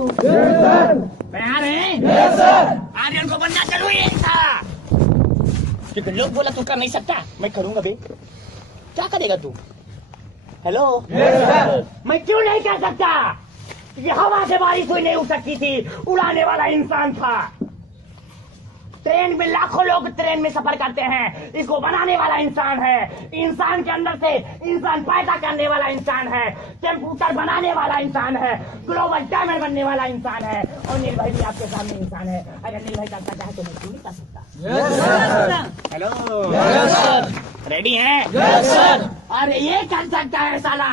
तैयार हैं? आर्यन को बनना जरूरी था, क्योंकि लोग बोला तू कर नहीं सकता, मैं करूंगा बे। क्या करेगा तू? हेलो, मैं क्यों नहीं कर सकता? ये हवा से बारिश हुई नहीं उड़ सकती थी, उड़ाने वाला इंसान था। ट्रेन में लाखों लोग ट्रेन में सफर करते हैं, इसको बनाने वाला इंसान है। इंसान के अंदर से इंसान पैदा करने वाला इंसान है, कंप्यूटर बनाने वाला इंसान है, ग्लोबल डायमंड बनने वाला इंसान है। और निर्भय भी आपके सामने इंसान है। अगर निर्भय कर सकता है तो मैं क्यों नहीं कर सकता? हेलो, रेडी है? अरे ये कर सकता है साला,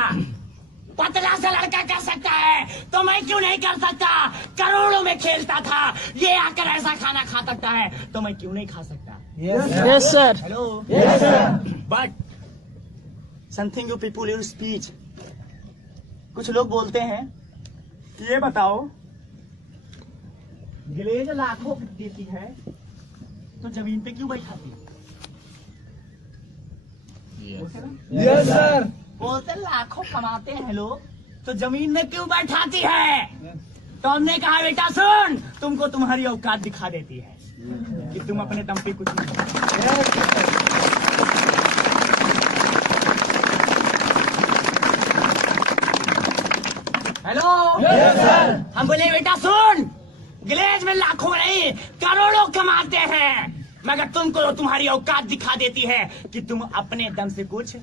पतला सा लड़का कर सकता है, तो मैं क्यों नहीं कर सकता? करोड़ों में खेलता था, ये आकर ऐसा खाना खा सकता है, तो मैं क्यों नहीं खा सकता? Yes, sir. Hello, but something you people you speech. कुछ लोग बोलते हैं कि ये बताओ, ग्लेज लाखों देती है तो जमीन पे क्यों बैठाती है? Yes, sir. बोलते लाखों कमाते हैं लोग, तो जमीन में क्यों बैठाती है? तो हमने कहा बेटा सुन, तुमको तुम्हारी औकात दिखा देती है कि तुम अपने दम पे कुछ नहीं हो। हेलो, हम बोले बेटा सुन, ग्लेज में लाखों नहीं करोड़ों कमाते हैं, मगर तुमको तुम्हारी औकात दिखा देती है कि तुम अपने दम से कुछ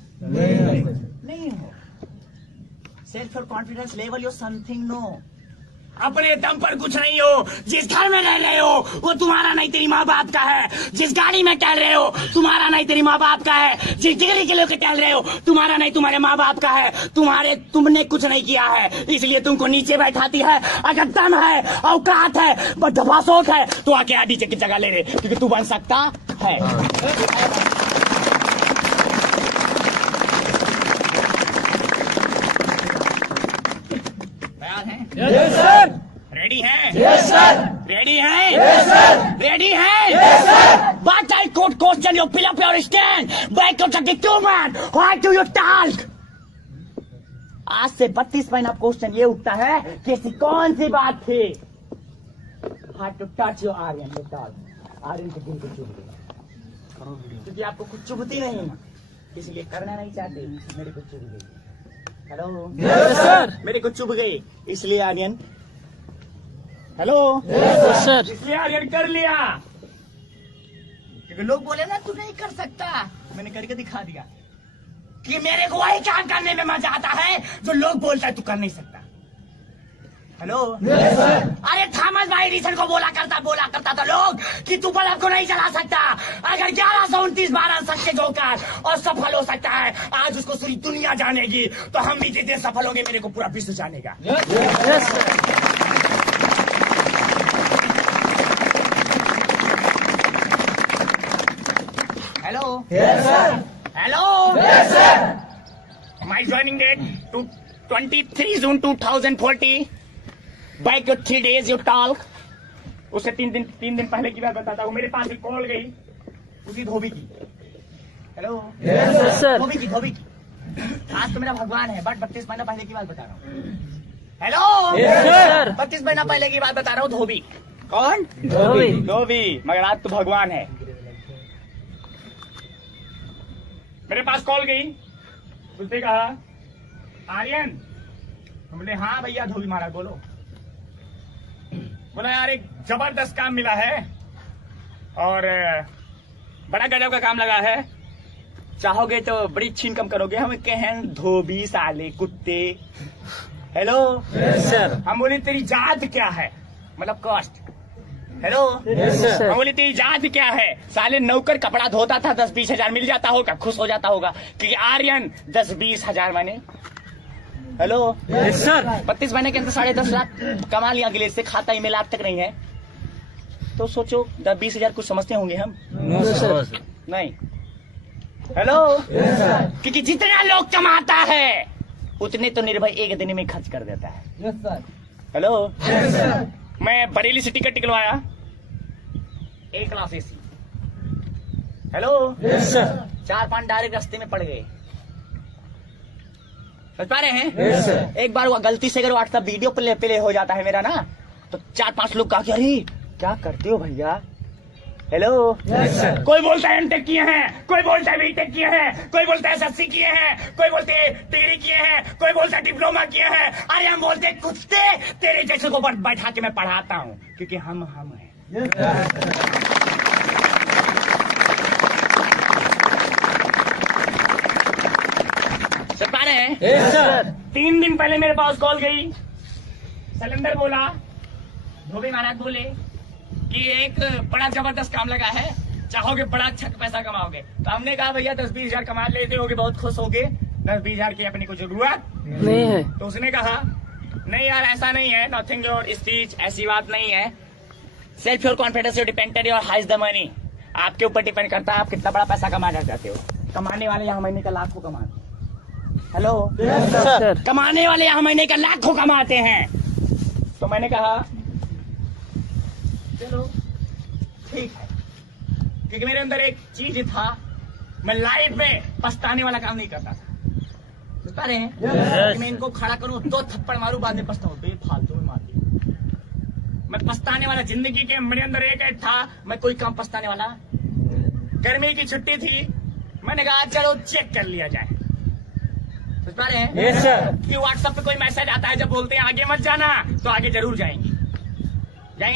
नहीं हो। सेल्फ कॉन्फिडेंस लेवल यो समथिंग नो। अपने दम पर कुछ नहीं हो। जिस घर में रह रहे हो वो तुम्हारा नहीं तेरी माँ बाप का है। जिस गाड़ी में टहल रहे हो तुम्हारा नहीं तेरी माँ बाप का है। जिस डिग्री के लेकर टहल रहे हो तुम्हारा नहीं तुम्हारे माँ बाप का है। तुमने कुछ नहीं किया है, इसलिए तुमको नीचे बैठाती है। अगर दम है, औकात है, बदमाशोक है, तो आके आधी की जगह ले रहे, क्योंकि तू बन सकता है। Yes, sir. रेडी है? Yes, sir. रेडी है? Yes, sir. रेडी है? Yes, sir. But I could question you, fill up your stand. Back to 32 man. Why do you talk? आज से 32 महीना क्वेश्चन ये उठता है कि ऐसी कौन सी बात थी? Hard to touch your Aryan, you talk. Aryan के दिल को चुभ गई, क्योंकि आपको कुछ चुभती नहीं, इसलिए करना नहीं चाहते। मेरे को चुभ गई। Hello, Yes, sir. मेरे को चुभ गई, इसलिए आर्यन। Hello, Yes, sir. इसलिए आर्यन कर लिया, क्योंकि लोग बोले ना तू नहीं कर सकता, मैंने करके दिखा दिया कि मेरे को वही काम करने में मजा आता है जो लोग बोलता है तू कर नहीं सकता। Hello, Yes, sir. अरे थॉमस भाई एडिसन को बोला करता था लोग कि तू बल्ब को नहीं जला सकता। अगर 1129 12 सच्चे जोकर और सफल हो सकता है, आज उसको पूरी दुनिया जानेगी, तो हम भी जितने सफल होंगे मेरे को पूरा विश्व जानेगा। Yes, sir. Hello, Yes, sir. Hello, Yes, sir. My joining date to 23 June 2040। Bike 3 days you talk. उससे 3 दिन पहले की बात बताता हूँ। मेरे पास एक कॉल गई उसी धोबी की। Hello, Yes, sir. धोबी की। आज तो मेरा भगवान है, बट 32 महीना पहले की बात बता रहा हूँ। Hello, Yes, sir. 32 महीना पहले की बात बता रहा हूँ। धोबी कौन? धोबी. मगर आज तो भगवान है। मेरे पास कॉल गई, उसने कहा आर्यन। हमने हाँ भैया धोबी महाराज बोलो। बोला यार एक जबरदस्त काम मिला है और बड़ा गजब का काम लगा है, चाहोगे तो बड़ी छीन कम करोगे। हम कहें धोबी साले कुत्ते। Hello, Yes, sir. हम बोले तेरी जात क्या है, मतलब कास्ट। Hello, Yes, sir. हम बोले तेरी जात क्या है? साले नौकर कपड़ा धोता था, 10-20 हजार मिल जाता होगा, खुश हो जाता होगा कि आर्यन 10-20 हजार मैंने। Hello, Yes, sir. 32 महीने के अंदर 10.5 लाख कमा लिया गिले से, खाता ईमेल आज तक नहीं है। तो सोचो 10-20 हजार कुछ समझते होंगे हम? No, sir. नहीं। Hello, Yes, sir. क्योंकि जितना लोग कमाता है उतने तो निर्भय एक दिन में खर्च कर देता है। Yes, sir. Hello, Yes, sir. मैं बरेली से टिकट निकलवाया, A class AC। Hello, Yes, sir. 4-5 direct रास्ते में पड़ गए। समझ पा रहे हैं? Yes, sir. एक बार वो गलती से अगर व्हाट्सएप वीडियो प्ले हो जाता है मेरा ना, तो 4-5 लोग कहा कि अरे क्या करते हो भैया। Hello, Yes, sir. कोई बोलता है एमटेक किए हैं, कोई बोलता है बीटेक किए हैं, कोई बोलता है एसएससी किए हैं, कोई बोलते हैं डिग्री किए हैं, कोई बोलता है डिप्लोमा किए हैं। अरे हम बोलते हैं कुत्ते, तेरे जैसे को बैठा के मैं पढ़ाता हूँ, क्योंकि हम हैं। समझ पा रहे हैं? Yes, sir. 3 दिन पहले मेरे पास कॉल गई, सलेंदर बोला, धोबी महाराज बोले कि एक बड़ा जबरदस्त काम लगा है, चाहोगे बड़ा अच्छा पैसा कमाओगे। तो हमने कहा भैया 10-20 हजार कमा लेते होगे, बहुत खुश होगे, 10-20 हजार की अपनी को जरूरत नहीं है। तो उसने कहा नहीं यार ऐसा नहीं है, नथिंग योर स्पीच, ऐसी बात नहीं है। Self your confidence depended your highs the money, आपके ऊपर डिपेंड करता है आप कितना बड़ा पैसा कमाना चाहते हो। कमाने वाले यहाँ महीने का लाखों कमाते। Hello, Yes, sir. कमाने वाले यहाँ महीने का लाखों कमाते हैं। तो मैंने कहा चलो ठीक है, क्योंकि मेरे अंदर एक चीज था, मैं लाइफ में पछताने वाला काम नहीं करता था। समझ पा रहे हैं? कि मैं इनको खड़ा करूं, 2 थप्पड़ मारूं, बाद में पछताऊं, बेफालतू में मार दिया। मैं पछताने वाला जिंदगी के मेरे अंदर एक था, मैं कोई काम पछताने वाला। गर्मी की छुट्टी थी, मैंने कहा चलो चेक कर लिया जाए। समझ पा रहे हैं? Yes, sir. कि व्हाट्सएप पे कोई मैसेज आता है, जब बोलते हैं आगे मत जाना, तो आगे जरूर जाएंगे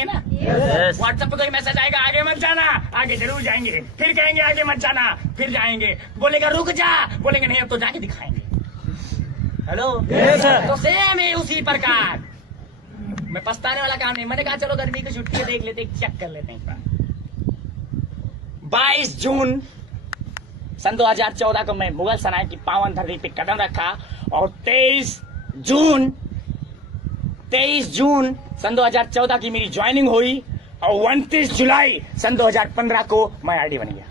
ना। Yes. व्हाट्सएप पे कोई मैसेज आएगा आगे मत जाना, आगे जरूर जाएंगे, फिर कहेंगे आगे मत जाना, फिर जाएंगे, बोलेगा रुक जा, बोलेंगे नहीं अब तो जाके दिखाएंगे। Hello, Yes, sir. तो सेम है उसी प्रकार। मैं पछताने वाला काम नहीं, मैंने कहा चलो गर्मी की छुट्टी देख लेते, चेक कर लेते हैं। 22 जून सन 2014 को मैं मुगल सराय की पावन धरती पे कदम रखा, और 23 जून सन 2014 की मेरी ज्वाइनिंग हुई, और 29 जुलाई सन 2015 को मैं आरडी बन गया।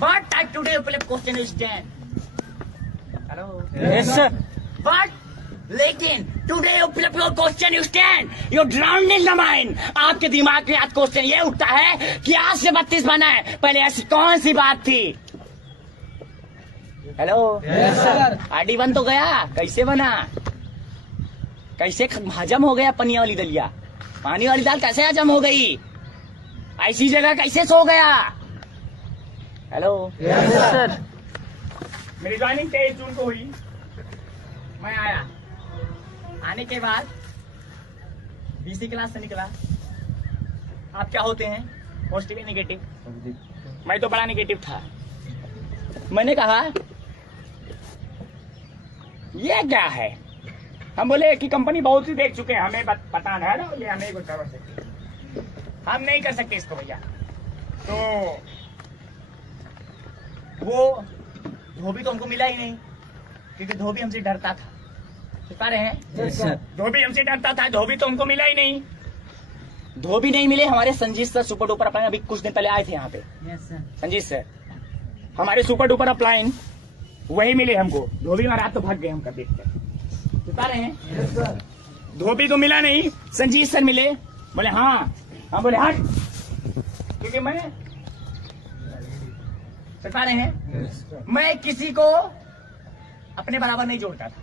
But today question is 10. Hello. Yes, sir. But लेकिन today question you stand you drowned in the mind. आपके दिमाग में आज क्वेश्चन ये उठता है कि आज से 32 बना है, पहले ऐसी कौन सी बात थी। Hello, Yes, sir. आरडी बन तो गया, कैसे बना, कैसे हजम हो गया पनिया वाली दलिया, पानी वाली दाल कैसे हजम हो गई, ऐसी जगह कैसे सो गया। Hello, Yes, sir. मेरी ज्वाइनिंग 23 जून को हुई। मैं आया, आने के बाद बीसी क्लास से निकला। आप क्या होते हैं, पॉजिटिव या नेगेटिव? मैं तो बड़ा नेगेटिव था। मैंने कहा ये क्या है, हम बोले कि कंपनी बहुत सी देख चुके हैं, हमें पता नहीं है ना, ये हमें कुछ कर सकते, हम नहीं कर सकते इसको भैया। तो वो धोबी तो हमको मिला ही नहीं, क्योंकि धोबी हमसे डरता था। पा रहे हैं? Yes, sir. धोबी हमसे डरता था, धोबी तो हमको मिला ही नहीं। धोबी नहीं मिले, हमारे Sanjeet sir super duper upline अभी कुछ दिन पहले आए थे यहाँ पे। Yes, sir. संजीत सर हमारे सुपर डुपर अपलाइन वही मिले हमको। धोबी महाराज तो भाग गए हमका देख कर। पा रहे हैं? Yes, sir. धोबी तो मिला नहीं, संजीत सर मिले, बोले हाँ, हम बोले हट, क्योंकि मैं पा रहे हैं, Yes, sir. मैं किसी को अपने बराबर नहीं जोड़ता था,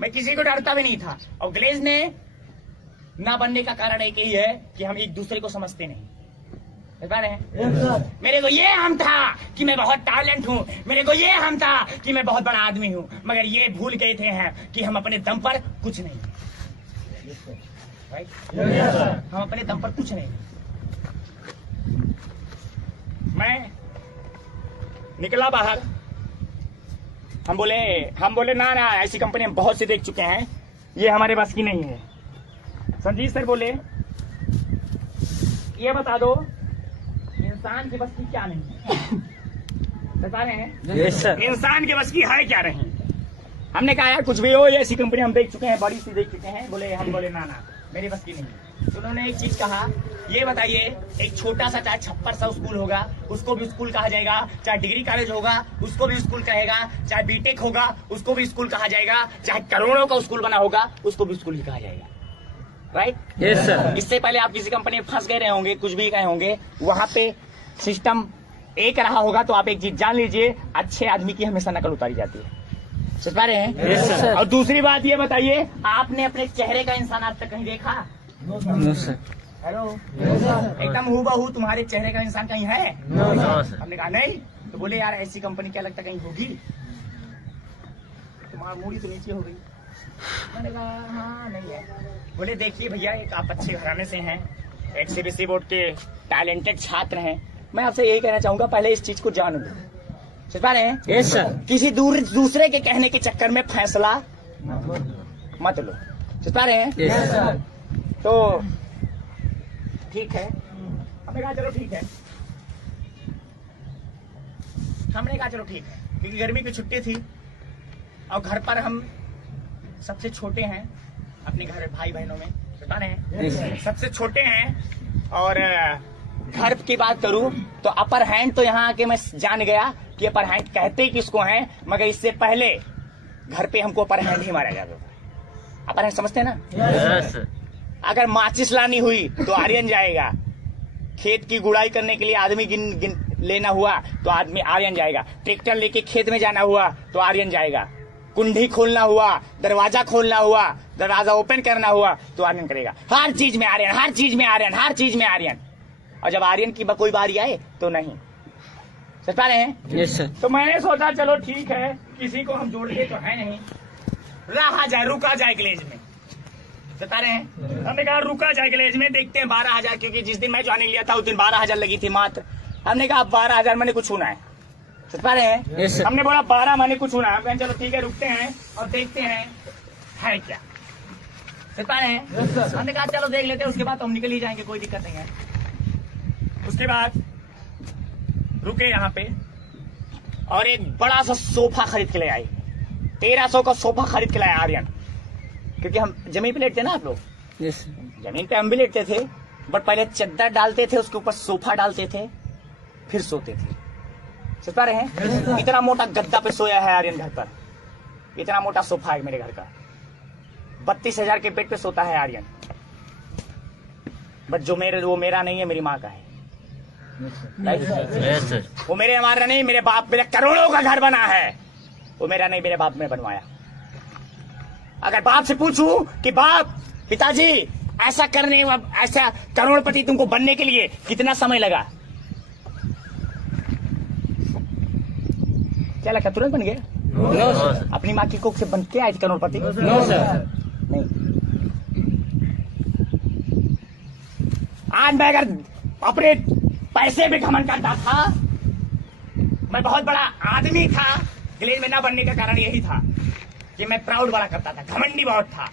मैं किसी को डरता भी नहीं था। और ग्लेज ने ना बनने का कारण एक ही है कि हम एक दूसरे को समझते नहीं। समझ पा रहे हैं? Yes, sir. मेरे को ये हम था कि मैं बहुत टैलेंट हूँ, मेरे को ये हम था कि मैं बहुत बड़ा आदमी हूँ, मगर ये भूल गए थे हैं कि हम अपने दम पर कुछ नहीं हैं। राइट? Yes, sir. हम अपने दम पर कुछ नहीं हैं। मैं निकला बाहर, हम बोले ना ना, ऐसी कंपनी हम बहुत से देख चुके हैं, ये हमारे बस की नहीं है। संजीत सर बोले ये बता दो इंसान की बस की क्या नहीं है। बता रहे हैं? Yes, sir. इंसान के बस की है क्या नहीं। हमने कहा यार कुछ भी हो, ये ऐसी कंपनी हम देख चुके हैं, बड़ी सी देख चुके हैं। हम बोले ना ना, मेरी बस की नहीं है। तो उन्होंने एक चीज कहा, ये बताइए एक छोटा सा चाहे छप्पर सा स्कूल होगा उसको भी स्कूल कहा जाएगा, चाहे डिग्री कॉलेज होगा उसको भी स्कूल कहेगा, चाहे बीटेक होगा उसको भी स्कूल कहा जाएगा, चाहे करोड़ों का स्कूल बना होगा उसको भी स्कूल ही कहा जाएगा। राइट? Yes sir. इससे पहले आप किसी कंपनी में फंस गए रहे होंगे, कुछ भी गए होंगे, वहां पे सिस्टम एक रहा होगा, तो आप एक चीज जान लीजिए, अच्छे आदमी की हमेशा नकल उतारी जाती है। समझ पा रहे हैं? Yes sir. और दूसरी बात ये बताइए, आपने अपने चेहरे का इंसान आज तक कहीं देखा? No sir. हेलो, एकदम हूबहू तुम्हारे चेहरे का इंसान कहीं है? No sir. हमने कहा नहीं, तो बोले यार ऐसी कंपनी क्या लगता कहीं होगी? तुम्हारा मूडी तो नीचे हो गई। मैंने कहा हाँ नहीं है। बोले देखिए भैया, एक आप अच्छे घराने से हैं, एक सीबीएसई बोर्ड के टैलेंटेड छात्र हैं, मैं आपसे यही कहना चाहूंगा, पहले इस चीज को जान लो। समझ पा रहे हैं? Yes sir. किसी दूसरे के कहने के चक्कर में फैसला मत लो। समझ पा रहे हैं? Yes sir. तो ठीक है, हमने कहा चलो ठीक है, हमने कहा चलो ठीक है, क्योंकि गर्मी की छुट्टी थी और घर पर हम सबसे छोटे हैं अपने घर भाई बहनों में, बता रहे हैं सबसे छोटे हैं। और घर की बात करूं तो अपर हैंड तो यहाँ आके मैं जान गया कि अपर हैंड कहते ही किसको हैं, मगर इससे पहले घर पे हमको अपर हैंड ही मारा जाता था। अपर हैंड समझते हैं ना? Yes sir. अगर माचिस लानी हुई तो आर्यन जाएगा, खेत की गुड़ाई करने के लिए आदमी गिन लेना हुआ तो आदमी आर्यन जाएगा, ट्रैक्टर लेके खेत में जाना हुआ तो आर्यन जाएगा, कुंडी खोलना हुआ, दरवाजा खोलना हुआ, दरवाजा ओपन करना हुआ तो आर्यन करेगा। हर चीज में आर्यन, हर चीज में आर्यन, हर चीज में आर्यन। और जब आर्यन की कोई बारी आए तो नहीं। समझ पा रहे हैं? Yes sir. तो मैंने सोचा चलो ठीक है, किसी को हम जोड़ते तो है नहीं, रहा जाए, रुका जाए ग्लेज में। बता रहे हैं, हमने कहा रुका जाए ग्लेज में, देखते हैं 12,000, क्योंकि जिस दिन मैं ज्वाइनिंग लिया था उस दिन 12,000 लगी थी मात्र। हमने कहा 12,000 मैंने कुछ सुना है। समझ पा रहे हैं? Yes, sir. हमने बोला 12 मैंने कुछ सुना है, चलो ठीक है रुकते हैं और देखते हैं है क्या। समझ पा रहे हैं? Yes, sir. हमने कहा चलो देख लेते हैं, उसके बाद तो हम निकल ही जाएंगे, कोई दिक्कत नहीं है। उसके बाद रुके यहाँ पे और एक बड़ा सा सोफा खरीद के ले आए। 1300 का सोफा खरीद के लाए आर्यन, क्योंकि हम जमीन पे लेटते ना आप लोग, यस। जमीन पे हम भी लेटते थे, बट पहले चद्दर डालते थे, उसके ऊपर सोफा डालते थे, फिर सोते थे। समझ पा रहे हैं? इतना मोटा गद्दा पे सोया है आर्यन घर पर, इतना मोटा सोफा है मेरे घर का। 32,000 के बेड पे सोता है आर्यन, बट जो वो मेरा नहीं है, मेरी माँ का है। Yes sir. वो मेरे हमारा नहीं, मेरे बाप, मेरे करोड़ों का घर बना है, वो मेरा नहीं, मेरे बाप ने बनवाया। अगर बाप से पूछूं कि बाप, पिताजी ऐसा करने, ऐसा करोड़पति तुमको बनने के लिए कितना समय लगा, क्या लगता तुरंत बन गए? No sir. अपनी माँ की कोख से बन के आए थे करोड़पति? No sir. नहीं। आज मैं अगर अपने पैसे पे घमंड करता था, मैं बहुत बड़ा आदमी था, ग्लेज में ना बनने का कारण यही था कि मैं प्राउड बड़ा करता था, घमंडी बहुत था।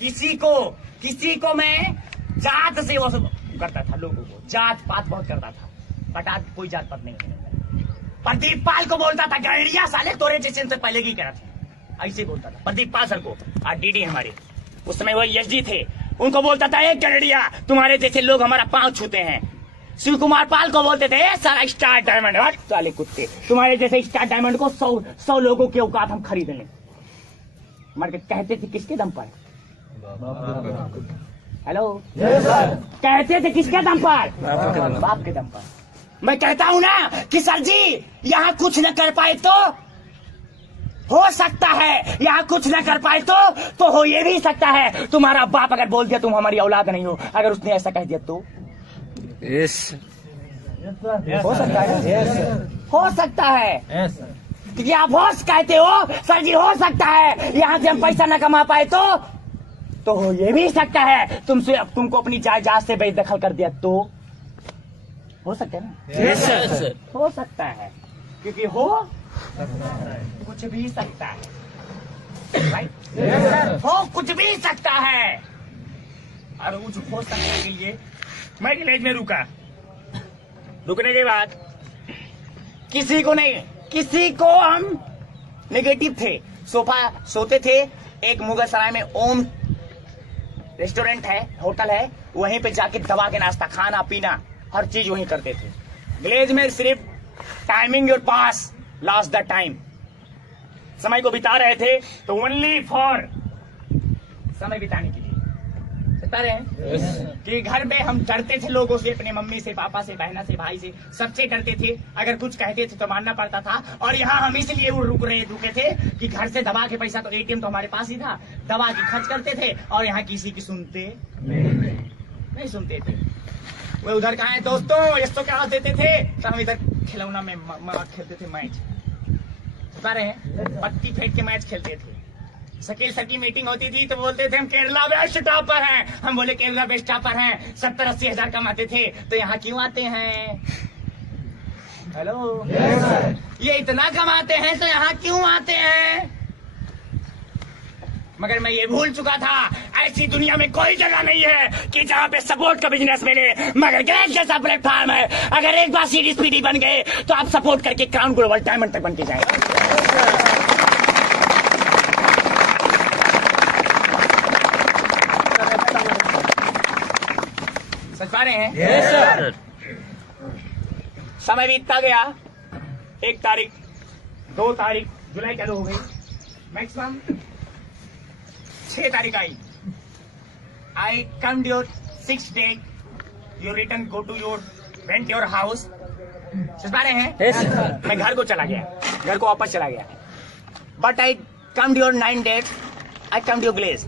किसी को मैं जात से वो करता था, लोगों को जात पात बहुत करता था, बट आज कोई जात पात नहीं है। प्रदीप पाल को बोलता था गैरिया साले, तोरे जैसे से पहले की करा था, ऐसे बोलता था प्रदीप पाल सर को। आज डीडी हमारे, उस समय वो एसडी थे, उनको बोलता था एक गैरिया, तुम्हारे जैसे लोग हमारा पांव छूते हैं। शिव कुमार पाल को बोलते थे सारा स्टार डायमंड, साले कुत्ते, तुम्हारे जैसे स्टार डायमंड को 100 लोगों के औकात हम खरीद लें। मर के कहते थे किसके दम पर? हेलो, कहते थे किसके दम पर? बाप के दम पर। मैं कहता हूं ना कि सर जी यहाँ कुछ न कर पाए तो हो सकता है, यहाँ कुछ न कर पाए तो हो ये भी सकता है, तुम्हारा बाप अगर बोल दिया तुम हमारी औलाद नहीं हो, अगर उसने ऐसा कह दिया तो यस। हो सकता है, हो सकता है, क्योंकि आप होश कहते हो सर जी, हो सकता है यहाँ से हम पैसा न कमा पाए तो हो ये भी सकता है तुमको अपनी जायदाद से बेदखल कर दिया तो हो सकता है ना? Yes sir. हो सकता है, क्योंकि हो कुछ भी सकता है, राइट? हो कुछ भी सकता है, और कुछ हो सकने के लिए मैं विलेज में रुका। रुकने के बाद किसी को नहीं, किसी को हम नेगेटिव थे, सोफा सोते थे। एक मुगल सराय में ओम रेस्टोरेंट है, होटल है, वहीं पे जाके दबा के नाश्ता, खाना पीना हर चीज वहीं करते थे। विलेज में सिर्फ timing your pass, last the time, समय को बिता रहे थे, तो ओनली फॉर समय बिताने के लिए। बता रहे हैं कि घर में हम डरते थे लोगों से, अपने मम्मी से, पापा से, बहना से, भाई से, सबसे डरते थे। अगर कुछ कहते थे तो मानना पड़ता था। और यहाँ हम इसलिए वो रुके थे कि घर से दबा के पैसा, तो एटीएम तो हमारे पास ही था, दबा के खर्च करते थे और यहाँ किसी की सुनते नहीं सुनते थे। वो उधर कहाँ है दोस्तों, इसको क्या देते थे, तो हम इधर खिलौना में खेलते थे मैच। बता रहे हैं पत्ती फेंक के मैच खेलते थे। शकील सर की मीटिंग होती थी तो बोलते थे हम केरला बेस्ट टॉपर हैं। हम बोले केरला बेस्ट टॉपर हैं, 70-80 हजार कमाते थे, तो यहाँ क्यों आते हैं? हेलो ये इतना कमाते हैं तो यहाँ क्यों आते हैं? मगर मैं ये भूल चुका था, ऐसी दुनिया में कोई जगह नहीं है कि जहाँ पे सपोर्ट का बिजनेस मिले। मगर गैस जैसा प्लेटफॉर्म है, अगर एक बार सीडी स्पीडी बन गए तो आप सपोर्ट करके क्राउन ग्लोबल डायमंड तक बन के जाएंगे। समझ पा रहे हैं? Yes sir. समय बीतता गया, 1 तारीख 2 तारीख जुलाई चालू हो गई, मैक्सिमम 6 तारीख आई come your 6 day, you return go to your rent your house. समझ पा रहे हैं? Yes sir. मैं घर को चला गया, घर को वापस चला गया, but I come your 9 days, I come your glaze.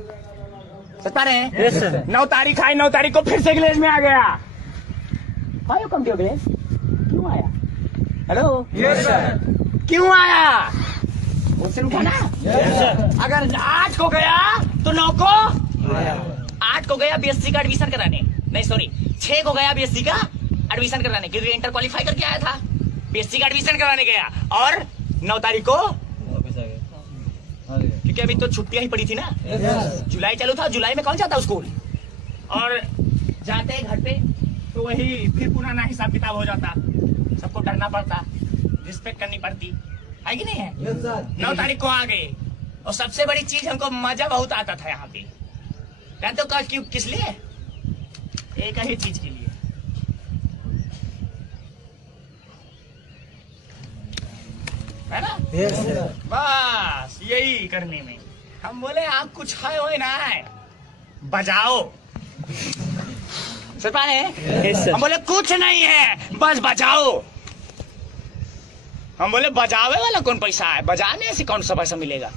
समझ पा रहे हैं? Yes sir. 9 तारीख आई, 9 तारीख को फिर से ग्लेज में आ गया। Why you come to your glaze? क्यों आया? Hello yes sir. क्यों आया? उससे उठाना। Yes sir. अगर 8 को गया तो 9 को 8 को गया बीएससी का एडमिशन कराने, नहीं सॉरी 6 को गया बीएससी का एडमिशन कराने, क्योंकि इंटर क्वालिफाई करके आया था, बीएससी का एडमिशन कराने गया। और 9 तारीख को वापस आ गया, क्योंकि अभी तो छुट्टियां ही पड़ी थी ना, जुलाई चालू था, जुलाई में कौन जाता स्कूल, और जाते घर पे तो वही फिर पुराना हिसाब किताब हो जाता, सबको डरना पड़ता, रिस्पेक्ट करनी पड़ती है कि नहीं है? 9 तारीख को आ गए, और सबसे बड़ी चीज हमको मजा बहुत आता था यहाँ पे। कहते हो क्यों, किस लिए? एक ही चीज के लिए, है ना? बस यही करने में हम बोले आप कुछ है हो ना है, बजाओ। सुन पा रहे हैं? हम बोले कुछ नहीं है, बस बजाओ। हम बोले बजावे वाला कौन पैसा है, बजाने से कौन सा पैसा मिलेगा?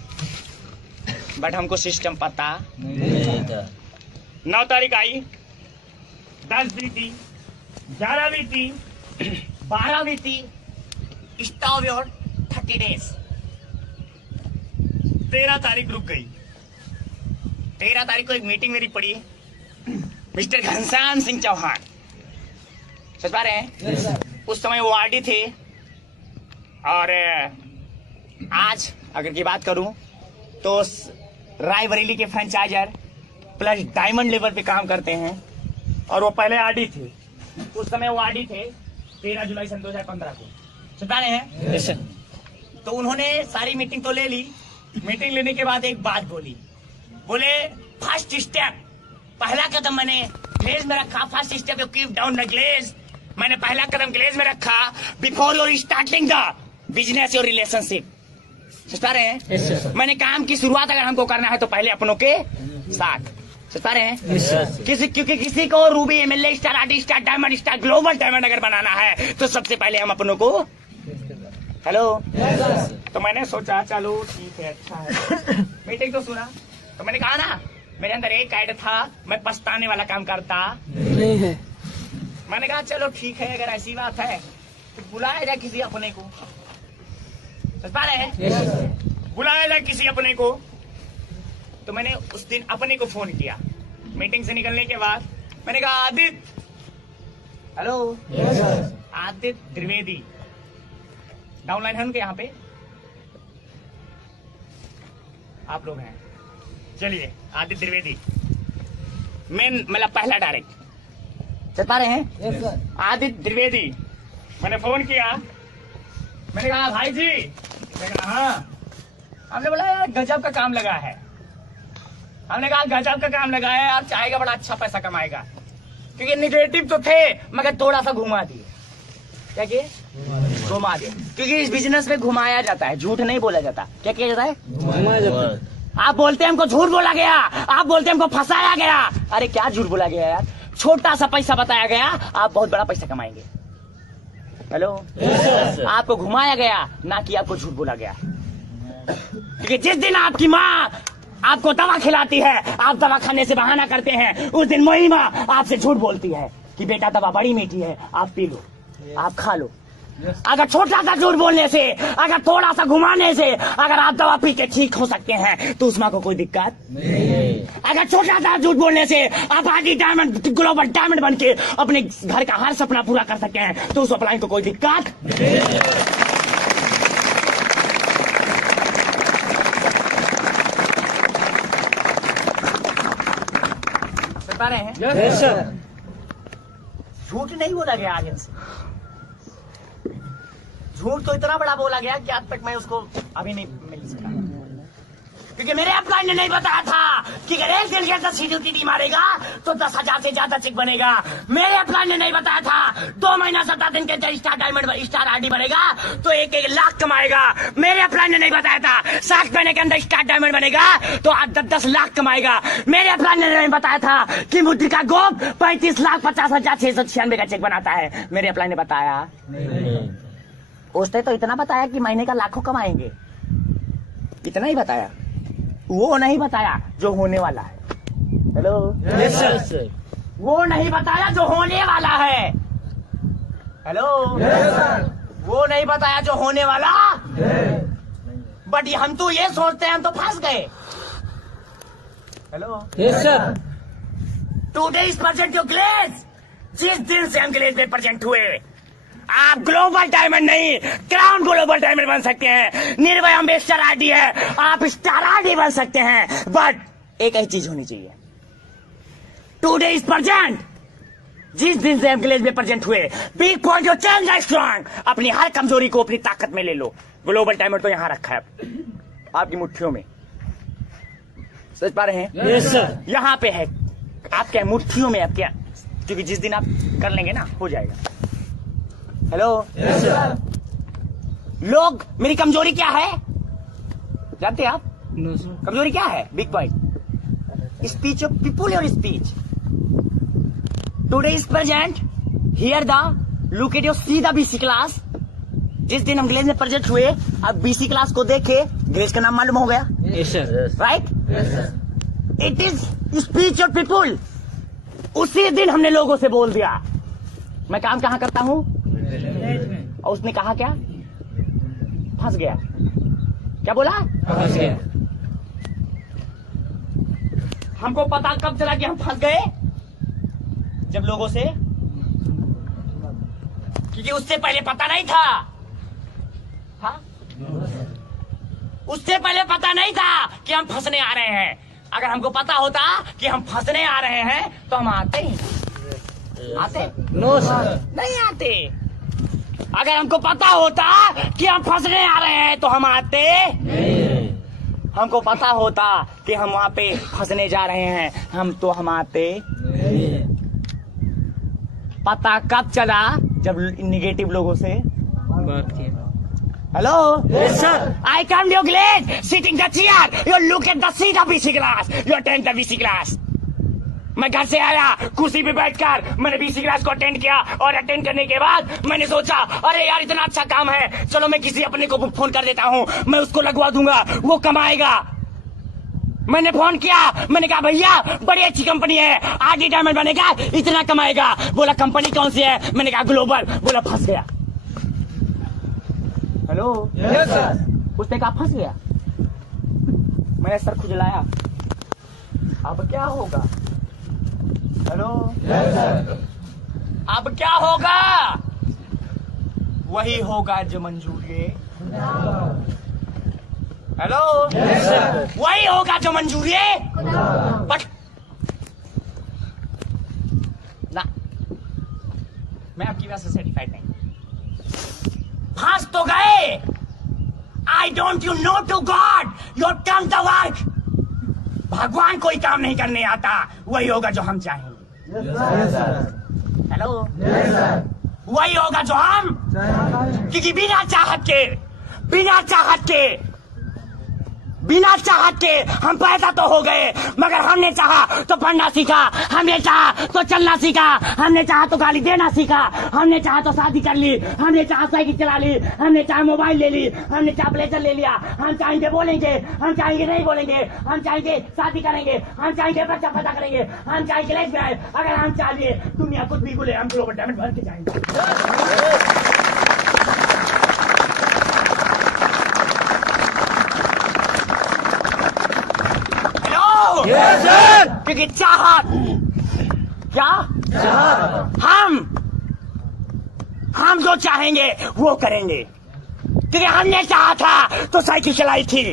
बट हमको सिस्टम पता नहीं था। 9 तारीख आई, 10 बीती, 11 बीती, 12 बीती, स्टॉप योर 30 डेज। 13 तारीख रुक गई। 13 तारीख को एक मीटिंग मेरी पड़ी, मिस्टर घनश्याम सिंह चौहान, समझ पा रहे हैं? उस समय वो आरडी थे। और आज अगर की बात करूं तो रायबरेली के फ्रेंचाइजर प्लस डायमंड लेवल पे काम करते हैं, और वो पहले आरडी थे। उस समय वो आरडी थे 13 जुलाई सन 2015 को, समझ पा रहे हैं? तो उन्होंने सारी मीटिंग तो ले ली। मीटिंग लेने के बाद एक बात बोली, बोले फर्स्ट स्टेप, पहला कदम मैंने ग्लेज में रखा। First step you keep down the glaze. मैंने पहला कदम ग्लेज में रखा before your starting the business your relationship. समझ पा रहे हैं? मैंने काम की शुरुआत अगर हमको करना है तो पहले अपनों के साथ, समझ पा रहे हैं? क्योंकि किसी को Ruby, MLA star, RD star, diamond star, global diamond अगर बनाना है तो सबसे पहले हम अपनों को, हेलो तो मैंने सोचा चलो ठीक है, अच्छा है। मीटिंग तो सुना तो मैंने कहा ना, मेरे अंदर एक आइडिया था, मैं पछताने वाला काम करता नहीं है। मैंने कहा चलो ठीक है, अगर ऐसी बात है तो बुलाया जाए किसी अपने को। समझ पा रहे हैं? बुलाया जाए किसी अपने को। तो मैंने उस दिन अपने को फोन किया मीटिंग से निकलने के बाद। मैंने कहा आदित्य, हेलो आदित्य द्विवेदी, डाउनलाइन है उनके यहाँ पे, आप लोग हैं, चलिए आदित्य द्विवेदी मेन, मतलब पहला डायरेक्ट, चल पा रहे हैं? आदित्य द्विवेदी, मैंने फोन किया, मैंने कहा भाई जी, मैंने कहा हाँ। हमने बोला यार गजब का काम लगा है, हमने कहा गजब का काम लगा है, आप चाहेगा बड़ा अच्छा पैसा कमाएगा। क्योंकि निगेटिव तो थे मगर थोड़ा सा घुमा दिए। क्या किए? घुमा दिए। क्योंकि इस बिजनेस में घुमाया जाता है, झूठ नहीं बोला जाता। क्या किया जाता है? आप बोलते हैं हमको झूठ बोला गया, आप बोलते हैं हमको फंसाया गया। अरे क्या झूठ बोला गया यार, छोटा सा पैसा बताया गया, आप बहुत बड़ा पैसा कमाएंगे। हेलो, आपको घुमाया गया, ना कि आपको झूठ बोला गया। क्योंकि जिस दिन आपकी माँ आपको दवा खिलाती है, आप दवा खाने से बहाना करते हैं, उस दिन वही माँ आपसे झूठ बोलती है कि बेटा दवा बड़ी मीठी है, आप पी लो, आप खा लो। अगर छोटा सा झूठ बोलने से, अगर थोड़ा सा घुमाने से, अगर आप दवा पी के ठीक हो सकते हैं तो उस माँ को कोई दिक्कत नहीं। अगर छोटा सा झूठ बोलने से आप आदि डायमंड, ग्लोबल डायमंड बन के अपने घर का हर सपना पूरा कर सकते हैं तो उस अपलाइन को कोई दिक्कत नहीं। बता रहे हैं? Yes sir. झूठ नहीं बोला गया आर्यन से, झूठ तो इतना बड़ा बोला गया कि आज तक मैं उसको अभी नहीं मिल सका, क्योंकि मेरे अपलाइन ने नहीं बताया था कि अगर एक दिन के अंदर सीटीटी मारेगा तो 10,000 से ज्यादा चेक बनेगा। मेरे अपलाइन ने नहीं बताया था 2 महीना 17 दिन के अंदर स्टार डायमंड, स्टार आरडी बनेगा तो 1-1 लाख कमाएगा। मेरे अपलाइन ने नहीं बताया था 7 महीने के अंदर स्टार डायमंड बनेगा तो 10-10 लाख कमाएगा। मेरे अपलाइन ने नहीं बताया था कि मुद्रिका गोप 35,50,696 का चेक बनाता है। मेरे अपलाइन ने बताया? उसने तो इतना बताया कि महीने का लाखों कमाएंगे, इतना ही बताया, वो नहीं बताया जो होने वाला है। Hello, yes sir. वो नहीं बताया जो होने वाला है। हेलो, वो नहीं बताया जो होने वाला। बट हम तो ये सोचते हैं हम तो फंस गए। Hello, yes sir. Today is present your glaze. जिस दिन से हम ग्लेज में प्रेजेंट हुए, आप ग्लोबल डायमंड नहीं, क्राउन ग्लोबल डायमंड बन सकते हैं। निर्भय अम्बेस्टर आरडी है, आप स्टार आरडी बन सकते हैं। बट एक ही चीज होनी चाहिए, टुडे इज प्रेजेंट। जिस दिन से हम ग्लेज में प्रेजेंट हुए, big point your change strong. अपनी हर कमजोरी को अपनी ताकत में ले लो। ग्लोबल डायमंड तो यहां रखा है आपकी मुट्ठियों में, समझ पा रहे हैं? Yes sir. यहां पे है आपके मुट्ठियों में, आपके, क्योंकि जिस दिन आप कर लेंगे ना हो जाएगा। Hello, yes sir. लोग, मेरी कमजोरी क्या है जानते हैं आप? No sir. कमजोरी क्या है? Big point, speech of people, your speech. Today is present, here the look at your, see the BC class. जिस दिन हम ग्लेज में प्रेजेंट हुए, अब बीसी क्लास को देखे, ग्लेज का नाम मालूम हो गया, yes sir. Right? Yes sir. It is speech of people. उसी दिन हमने लोगों से बोल दिया मैं काम कहां करता हूं, और उसने कहा क्या? फंस गया। क्या बोला? फंस गया। हमको पता कब चला कि हम फंस गए? जब लोगों से, क्योंकि उससे पहले पता नहीं था। हाँ, उससे पहले पता नहीं था कि हम फंसने आ रहे हैं। अगर हमको पता होता कि हम फंसने आ रहे हैं तो हम आते ही, आते? No sir. नहीं आते। अगर हमको पता होता कि हम फंसने आ रहे हैं तो हम आते नहीं। हमको पता होता कि हम वहां पे फंसने जा रहे हैं हम आते नहीं। पता कब चला? जब निगेटिव लोगों से बात किया। Hello, yes sir. I come your class, sitting the chair, you look at the seat of BC class, you attend the BC class. मैं घर से आया, कुर्सी पे बैठकर मैंने बीसी क्लास को अटेंड किया, और अटेंड करने के बाद मैंने सोचा अरे यार इतना अच्छा काम है, चलो मैं किसी अपने को फोन कर देता हूँ, मैं उसको लगवा दूंगा, वो कमाएगा। मैंने फोन किया, मैंने कहा भैया बड़ी अच्छी कंपनी है, आरडी डायमंड बनेगा, इतना कमाएगा। बोला कंपनी कौन सी है? मैंने कहा ग्लोबल। बोला फंस गया। Hello, yes sir. उसने कहा फंस गया। मैंने सर खुजलाया, अब क्या होगा? Hello, yes sir. अब क्या होगा? वही होगा जो मंजूर है। Hello, yes sir. वही होगा जो मंजूर है। बट ना, मैं आपकी बात से सेटिस्फाइड नहीं। फंस तो गए। I don't you know to God your come the work. भगवान कोई काम नहीं करने आता, वही होगा जो हम चाहेंगे। हेलो, वही होगा जो हम, क्योंकि बिना चाहत के बिना चाहत के हम पैदा तो हो गए, मगर हमने चाहा तो पढ़ना सीखा, हमने चाहा तो चलना सीखा, हमने चाहा तो गाली देना सीखा, हमने चाहा तो शादी कर ली, हमने चाहा साइकिल चला ली, हमने चाहा मोबाइल ले ली, हमने चाहा ब्लेजर ले लिया। हम चाहेंगे बोलेंगे, हम चाहेंगे नहीं बोलेंगे, हम चाहेंगे शादी करेंगे, हम चाहेंगे बच्चा पैदा करेंगे, हम चाहेंगे लेस्बियन। अगर हम चाहिए दुनिया कुछ भी बोले, हम ग्लोबल डायमंड बन के जाएंगे। Yes sir. क्योंकि चाहत क्या हम जो चाहेंगे वो करेंगे, क्योंकि हमने चाहा था तो साइकिल चलाई थी।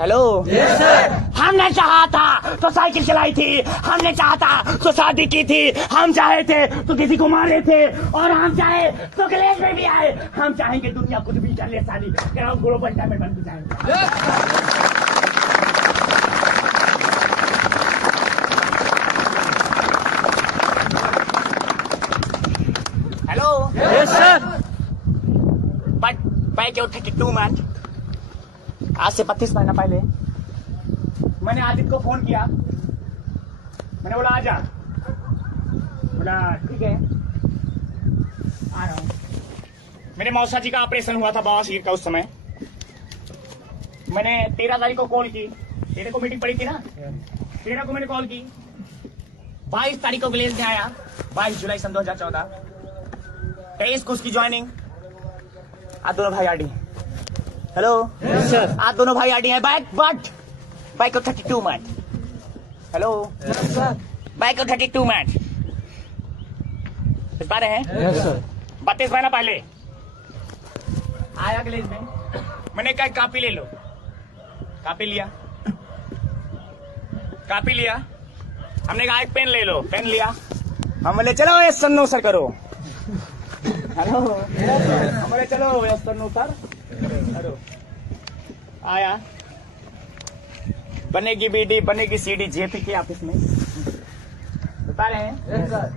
Hello yes sir. हमने चाहा था तो साइकिल चलाई थी, हमने चाहा था तो शादी की थी, हम चाहे थे तो किसी को मारे थे, और हम चाहे तो कलेश में भी आए। हम चाहेंगे दुनिया कुछ भी कर ले, शादी हम ग्लोबल डायमंड बन के जाएंगे। Yes sir. But back your 32 man, आज से 32 महीना पहले मैंने आदित्य को फोन किया। मैंने बोला आजा, बोला ठीक है आ रहा हूँ। मेरे मौसा जी का ऑपरेशन हुआ था बवासीर का। उस समय मैंने 13 तारीख को कॉल की, 13 को मीटिंग पड़ी थी ना, 13 को मैंने कॉल की। 22 तारीख को विलेज में आया, 22 जुलाई सन 2014। 23 को उसकी ज्वाइनिंग। आज दोनों भाई आडी। Hello yes sir. आज दोनों भाई आडी हैं। बैक को 32 minute. Hello yes sir. Back को 32 मिनट बता रहे हैं। Yes sir. 32 महीना पहले आया विलेज में। मैंने कहा कॉपी ले लो, कॉपी लिया। हमने कहा एक पेन ले लो, पेन लिया। हम बोले चलो ये सन्नो सर करो। हेलो हमारे चलो ये सन्नो सर करो। आया, बनेगी बीडी, बनेगी सीडी, जेपी के ऑफिस में। बता रहे हैं यस सर।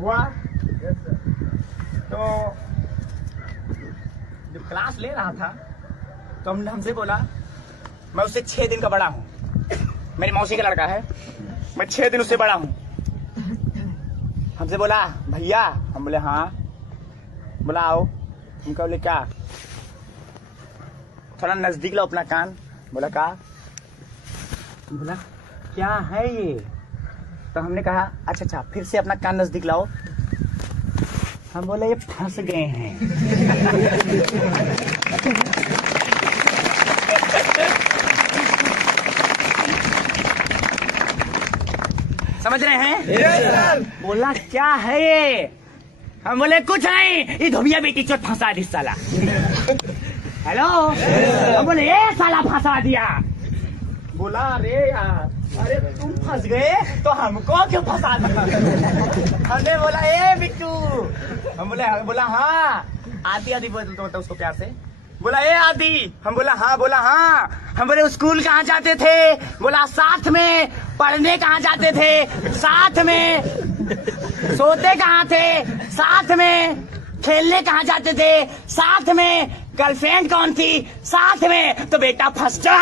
हुआ यस सर। तो जब क्लास ले रहा था तो हमसे बोला, मैं उससे 6 दिन का बड़ा हूँ, मेरी मौसी का लड़का है, मैं 6 दिन उससे बड़ा हूँ। हमसे बोला भैया, हम बोले हाँ। बोला आओ। हम कहा बोले क्या, थोड़ा नजदीक लो अपना कान। बोला का, बोला क्या है ये। तो हमने कहा अच्छा फिर से अपना कान नजदीक लाओ। हम बोले ये फंस गए हैं। समझ रहे हैं? Yes sir. बोला क्या है ये। हम बोले कुछ नहीं, ये धोबिया बेटी चोट फंसा दी साला। हेलो हम बोले ये साला फंसा दिया। बोला अरे यार, अरे तुम फंस गए तो हमको क्यों फंसा दिया। हमने बोला ए बिट्टू, हम बोला हाँ। आदि बोलता उसको प्यार से। बोला ए आदि, हम बोला हाँ। हम बोले स्कूल कहाँ जाते थे। बोला साथ में। पढ़ने कहाँ जाते थे, साथ में। सोते कहाँ थे, साथ में। खेलने कहाँ जाते थे, साथ में। गर्लफ्रेंड कौन थी, साथ में। तो बेटा फंस जा।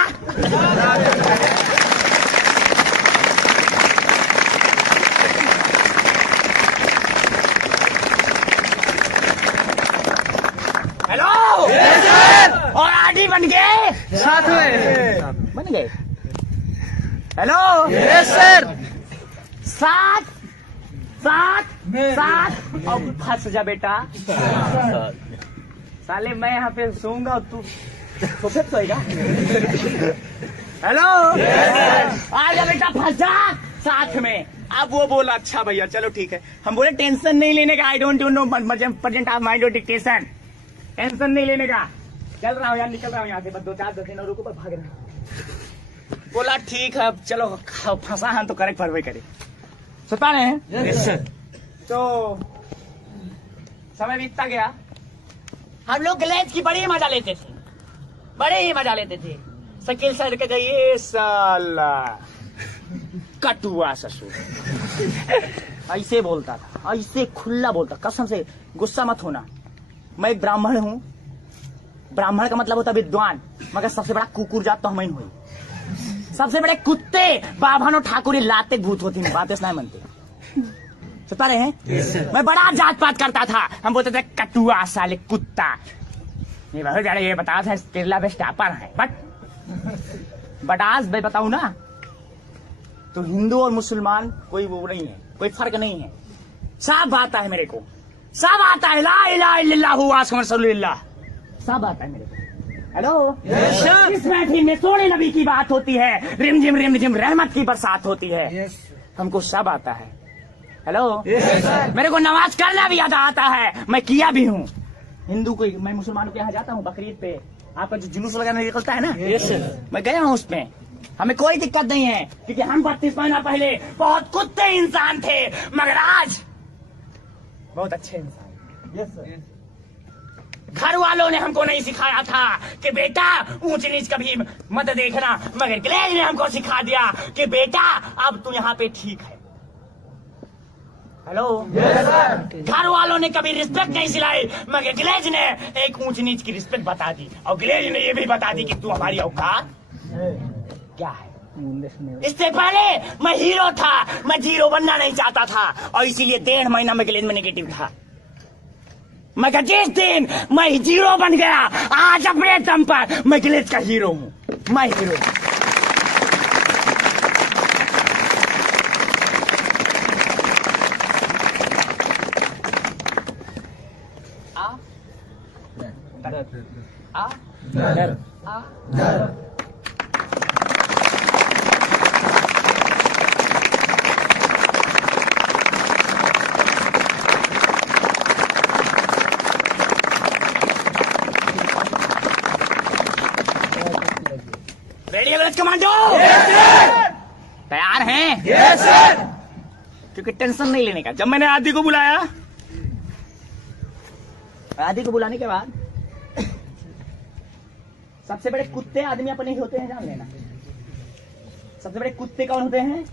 Hello yes sir. और आदि बन गए, साथ में बन गए। Hello yes sir. साथ अब फंस जा बेटा। साले मैं यहाँ पे सोऊंगा और तू सोफे पे सोएगा। हेलो आ जा बेटा, फंस जा साथ में। अब वो बोला अच्छा भैया चलो ठीक है। हम बोले टेंशन नहीं लेने का, I don't know present of mind और डिक्टेशन। टेंशन नहीं लेने का, चल रहा हूँ यार, निकल रहा हूँ यहाँ से, बस 2-4 दिन और रुको, भाग रहा। बोला ठीक है चलो, फंसा हम तो करेक्ट फरवरी करे। सुता रहे हैं यस सर। तो समय बीतता गया। हम लोग ग्लेज की बड़ी मजा लेते थे, बड़े ही मजा लेते थे। शकील सर के जाइए साला कटुआ ससुर, ऐसे बोलता था, ऐसे खुला बोलता, कसम से गुस्सा मत होना। मैं एक ब्राह्मण हूँ, ब्राह्मण का मतलब होता है विद्वान, मगर सबसे बड़ा कुकुर जात तो हम ही हुई। सबसे बड़े कुत्ते बाभन ठाकुर लाते भूत होती नहीं, बातें नहीं मनते। सुता रहे हैं? मैं बड़ा जात पात करता था, हम बोलते थे कटुआ साले कुत्ता। ये बहुत ज्यादा ये बता था केरला में स्टापर है, बट आज मैं बताऊं ना तो हिंदू और मुसलमान कोई वो नहीं है, कोई फर्क नहीं है। सब आता है मेरे को, सब आता है। ला इलाहा इल्लल्लाहु मुहम्मद रसूलुल्लाह, सब आता है मेरे को। हेलो, इस महफिल में सोने नबी की बात होती है, रिमझिम रहमत की बरसात होती है। हमको सब आता है। हेलो, मेरे को नमाज करना भी आता है, मैं किया भी हूँ। हिंदू को, मैं मुसलमानों के यहाँ जाता हूँ बकरीद पे, आपका जो जुलूस लगाना निकलता है ना, मैं गया हूँ उसमें, हमें कोई दिक्कत नहीं है, क्योंकि हम 32 महीना पहले बहुत कुत्ते इंसान थे, मगर आज बहुत अच्छे इंसान। घर वालों ने हमको नहीं सिखाया था कि बेटा ऊंच नीच कभी मत देखना, मगर ग्लेज ने हमको सिखा दिया कि बेटा अब तू यहाँ पे ठीक है। हेलो, घर वालों ने कभी रिस्पेक्ट नहीं सिलाई, मगर ग्लेज ने एक ऊंच नीच की रिस्पेक्ट बता दी, और ग्लेज ने ये भी बता दी कि तू हमारी औकात क्या है। इससे पहले मैं हीरो था, मैं जीरो बनना नहीं चाहता था, और इसीलिए 1.5 महीना में ग्लेज में नेगेटिव था। मगर जिस दिन मैं जीरो बन गया, आज अपने दम पर मैं ग्लेज का हीरो हूँ, मैं हीरो हूँ। रेडियो कमांडो तैयार हैं? Yes sir. क्योंकि टेंशन नहीं लेने का। जब मैंने आदि को बुलाया, आदि को बुलाने के बाद सबसे बड़े कुत्ते आदमी अपने ही होते हैं, जान लेना। सबसे बड़े कुत्ते कौन होते हैं?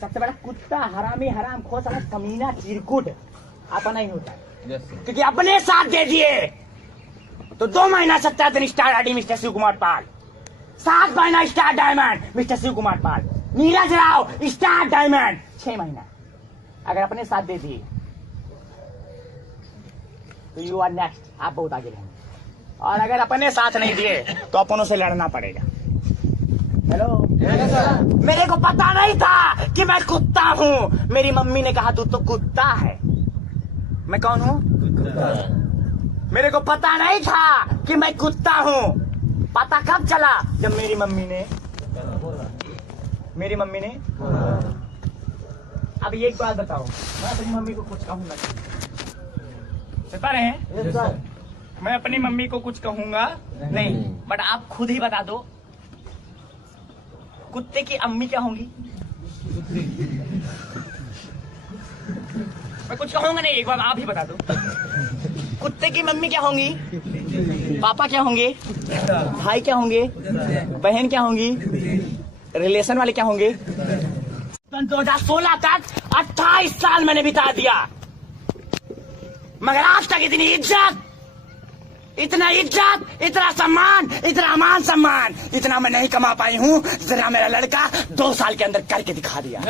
सबसे बड़ा कुत्ता हरामी, हराम खोर, साला कमीना, चिरकुट अपना ही होता है। क्योंकि अपने साथ दे दिए तो 2 महीना 17 दिन star ID mister Shiv Kumar Pal, 7 महीना star diamond mister Shiv Kumar Pal, Neeraj Rao star diamond 6 महीना। अगर अपने साथ दे दिए तो यू आर नेक्स्ट, आप बहुत आगे रहेंगे। और अगर अपने साथ नहीं दिए तो अपनों से लड़ना पड़ेगा। हेलो, मेरे को पता नहीं था कि मैं कुत्ता हूँ। मेरी मम्मी ने कहा तू तो कुत्ता है। मैं कौन हूँ? मेरे को पता नहीं था कि मैं कुत्ता हूँ। पता कब चला? जब मेरी मम्मी ने अब एक बात बताओ, मैं अपनी मम्मी को कुछ कहूंगा? बता रहे हैं? मैं अपनी मम्मी को कुछ कहूंगा नहीं, बट आप खुद ही बता दो, कुत्ते की अम्मी क्या होंगी? मैं कुछ कहूंगा नहीं, एक बार आप ही बता दो। कुत्ते की मम्मी क्या होंगी? पापा क्या होंगे? भाई क्या होंगे? बहन क्या होंगी? रिलेशन वाले क्या होंगे? 2016 तक 28 साल मैंने बिता दिया, मगर आज तक इतनी इज्जत, इतना सम्मान, इतना मान सम्मान, इतना मैं नहीं कमा पाई हूँ जितना मेरा लड़का 2 साल के अंदर करके दिखा दिया।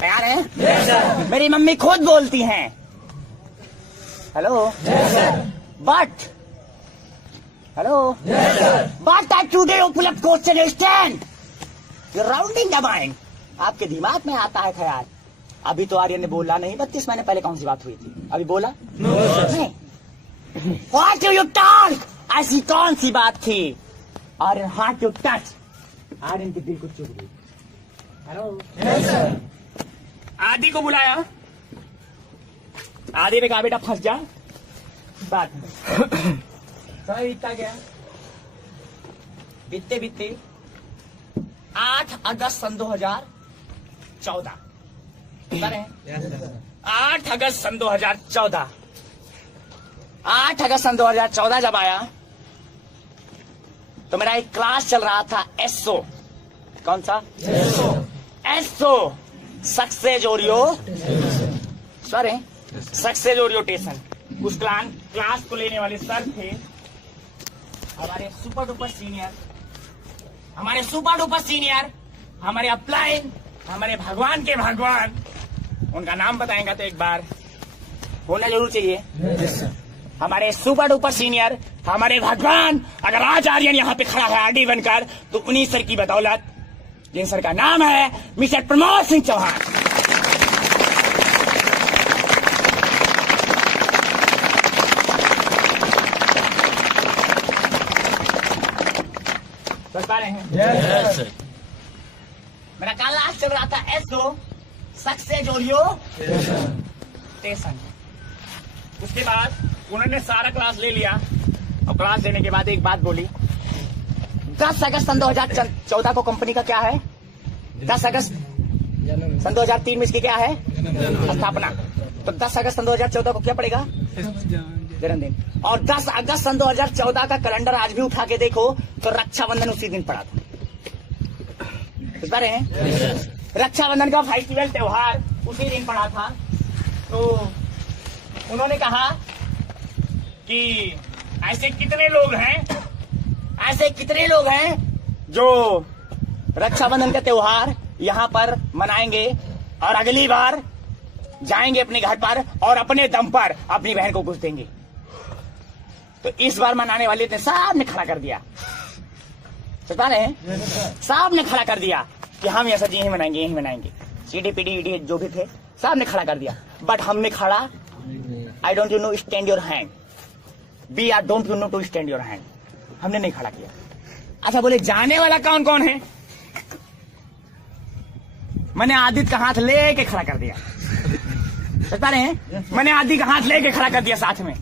तैयार हैं? मेरी मम्मी खुद बोलती हैं, हेलो, बट आई टुडे उपलब्ध question stand rounding the mind. आपके दिमाग में आता है ख्याल, अभी तो आर्यन ने बोला नहीं, 32 महीने पहले कौन सी बात हुई थी? अभी बोला नहीं। What do you talk? ऐसी कौन सी बात थी? Aryan heart to touch, Aryan के दिल को चुभ गई। हेलो, आदि को बुलाया, आदि ने कहा बेटा फंस जा, बात समय बीतता गया। बीतते 8 अगस्त सन 2014, 8 अगस्त सन 2014, 8 अगस्त सन 2014 जब आया तो मेरा एक क्लास चल रहा था एसओ, कौन सा एसओ, सक्सेस ओरिएंटेशन। उस क्लास को लेने वाले सर थे हमारे सुपर डुपर सीनियर, हमारे अपलाइन, हमारे भगवान के भगवान। उनका नाम बताएंगे तो एक बार होना जरूर चाहिए। हमारे सुपर डुपर सीनियर, हमारे भगवान। अगर आज आर्यन यहाँ पे खड़ा है आरडी बनकर, तो उन्हीं सर की बदौलत, जिन सर का नाम है मिस्टर प्रमोद सिंह चौहान। समझ पा रहे हैं? Yes. मेरा क्लास चल रहा था एसओ, सक्सेस ओरिएंटेशन। उसके बाद उन्होंने सारा क्लास ले लिया और क्लास लेने के बाद एक बात बोली, 10 अगस्त सन 2014 को कंपनी का क्या है? 10 अगस्त सन 2003 में इसकी क्या है? स्थापना। तो 10 अगस्त सन 2014 को क्या पड़ेगा? जन्मदिन। और 10 अगस्त सन 2014 का कैलेंडर आज भी उठा के देखो तो रक्षाबंधन उसी दिन पड़ा था। समझ रहे हैं? रक्षाबंधन का फेस्टिवल त्योहार उसी दिन पड़ा था। तो उन्होंने कहा कि ऐसे कितने लोग हैं जो रक्षाबंधन का त्योहार यहाँ पर मनाएंगे और अगली बार जाएंगे अपने घर पर और अपने दम पर अपनी बहन को घुस देंगे। तो इस बार मनाने वाले ने साहब ने खड़ा कर दिया, बता रहे हैं, साहब ने खड़ा कर दिया कि हम ऐसा यही मनाएंगे। CDPD जो भी थे साहब ने खड़ा कर दिया। बट हमने खड़ा, I don't you know stand your hand, be are don't you know to stand your hand. हमने नहीं खड़ा किया। अच्छा बोले जाने वाला कौन कौन है? मैंने आदित्य का हाथ लेके खड़ा कर दिया, बता रहे हैं, मैंने आदित्य का हाथ लेके खड़ा कर दिया साथ में।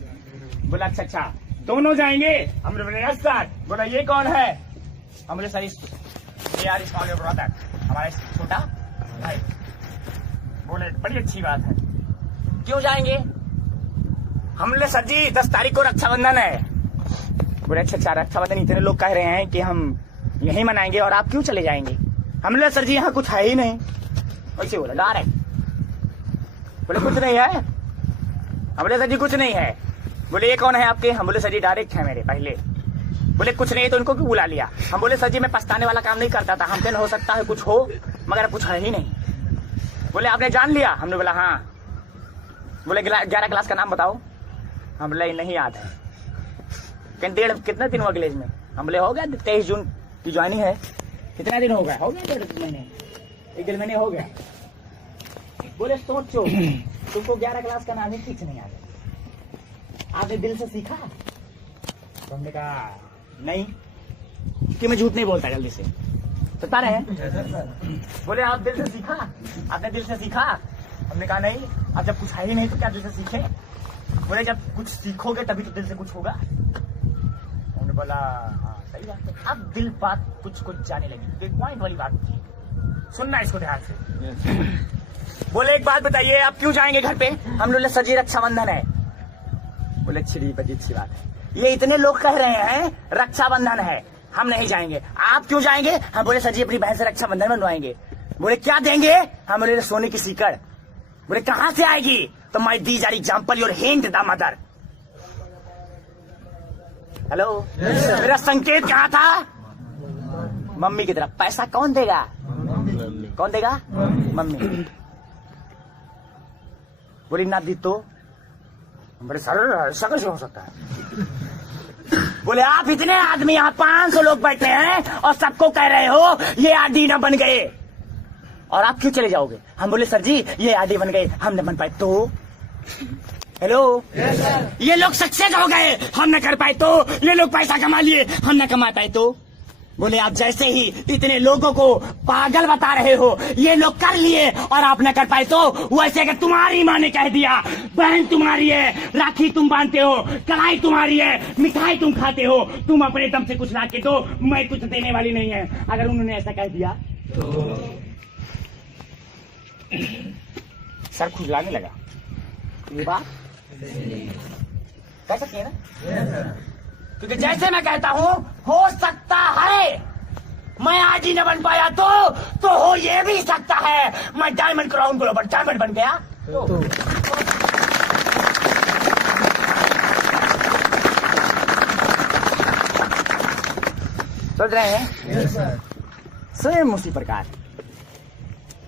बोला अच्छा दोनों जाएंगे? हमने बोले यस सर। बोला ये कौन है? हम बोले सर यार स्मॉल ब्रदर, हमारा छोटा भाई। बोले बड़ी अच्छी बात है, क्यों जाएंगे? हम बोले सर जी 10 तारीख को रक्षाबंधन है। बोले अच्छा रक्षाबंधन इतने लोग कह रहे हैं कि हम यही मनाएंगे और आप क्यों चले जाएंगे? हम बोले सर जी यहाँ कुछ है ही नहीं। वैसे बोला डायरेक्ट, बोले कुछ नहीं है। हम बोले सर जी कुछ नहीं है। बोले ये कौन है आपके? हम बोले सर जी डायरेक्ट है मेरे पहले। बोले कुछ नहीं तो उनको क्यों बुला लिया? हम बोले सर जी मैं पछताने वाला काम नहीं करता था, हमसे हो सकता है कुछ हो मगर कुछ है ही नहीं। बोले आपने जान लिया? हमने बोला हाँ। बोले 11 क्लास का नाम बताओ। हम बोले नहीं याद है। कितना दिन हुआ कॉलेज में? हम बोले हो गया 23 जून की ज्वाइनिंग है। कितना दिन हो गया? 1.5 महीने, 1 महीने हो गया। बोले सोचो तुमको 11 क्लास का नाम ही ठीक से नहीं याद है, आपने दिल से सीखा? तो हमने कहा नहीं, कि मैं झूठ नहीं बोलता जल्दी से, बता रहे हैं। बोले आप दिल से सीखा? आपने दिल से सीखा? हमने कहा नहीं। अब जब कुछ है ही नहीं तो क्या दिल से सीखे? बोले जब कुछ सीखोगे तभी तो दिल से कुछ होगा। हमने बोला हाँ सही बात है। अब दिल बात कुछ जाने लगी, एक पॉइंट वाली बात थी, सुनना इसको ध्यान से। बोले एक बात बताइए आप क्यों जाएंगे घर पे? हम बोले सर जी रक्षाबंधन है। बोले अच्छी बात है, ये इतने लोग कह रहे हैं रक्षाबंधन है, हम नहीं जाएंगे, आप क्यों जाएंगे? हम बोले सर जी अपनी बहन से रक्षाबंधन बनवाएंगे। बोले क्या देंगे? हम बोले सोने की सीकड़। बोले कहां से आएगी? तो my these are example your hint the mother. Hello मेरा संकेत कहाँ था? मम्मी की तरफ। पैसा कौन देगा? कौन देगा? मम्मी। बोली ना दी तो? बोले सर ऐसा कैसे हो सकता है? बोले आप इतने आदमी, यहाँ 500 लोग बैठे हैं और सबको कह रहे हो ये आरडी ना बन गए और आप क्यों चले जाओगे? हम बोले सर जी ये आरडी बन गए, हम न बन पाए तो? हेलो ये लोग सक्सेस हो गए, हम न कर पाए तो? ये लोग पैसा कमा लिए, हम न कमा पाए तो? बोले आप जैसे ही इतने लोगों को पागल बता रहे हो, ये लोग कर लिए और आप न कर पाए तो? वैसे अगर तुम्हारी माँ ने कह दिया बहन तुम्हारी है, राखी तुम बांधते हो, कढ़ाई तुम्हारी है, मिठाई तुम खाते हो, तुम अपने दम से कुछ ला के दो, मैं कुछ देने वाली नहीं है, अगर उन्होंने ऐसा कह दिया तो सर खुजलाने लगा। ये बात कह सकते हैं ना? क्योंकि जैसे मैं कहता हूँ, हो सकता है मैं आज ही न बन पाया तो हो ये भी सकता है मैं डायमंड क्राउन ग्लोबल डायमंड बन गया तो। सोच रहे हैं? सेम उसी प्रकार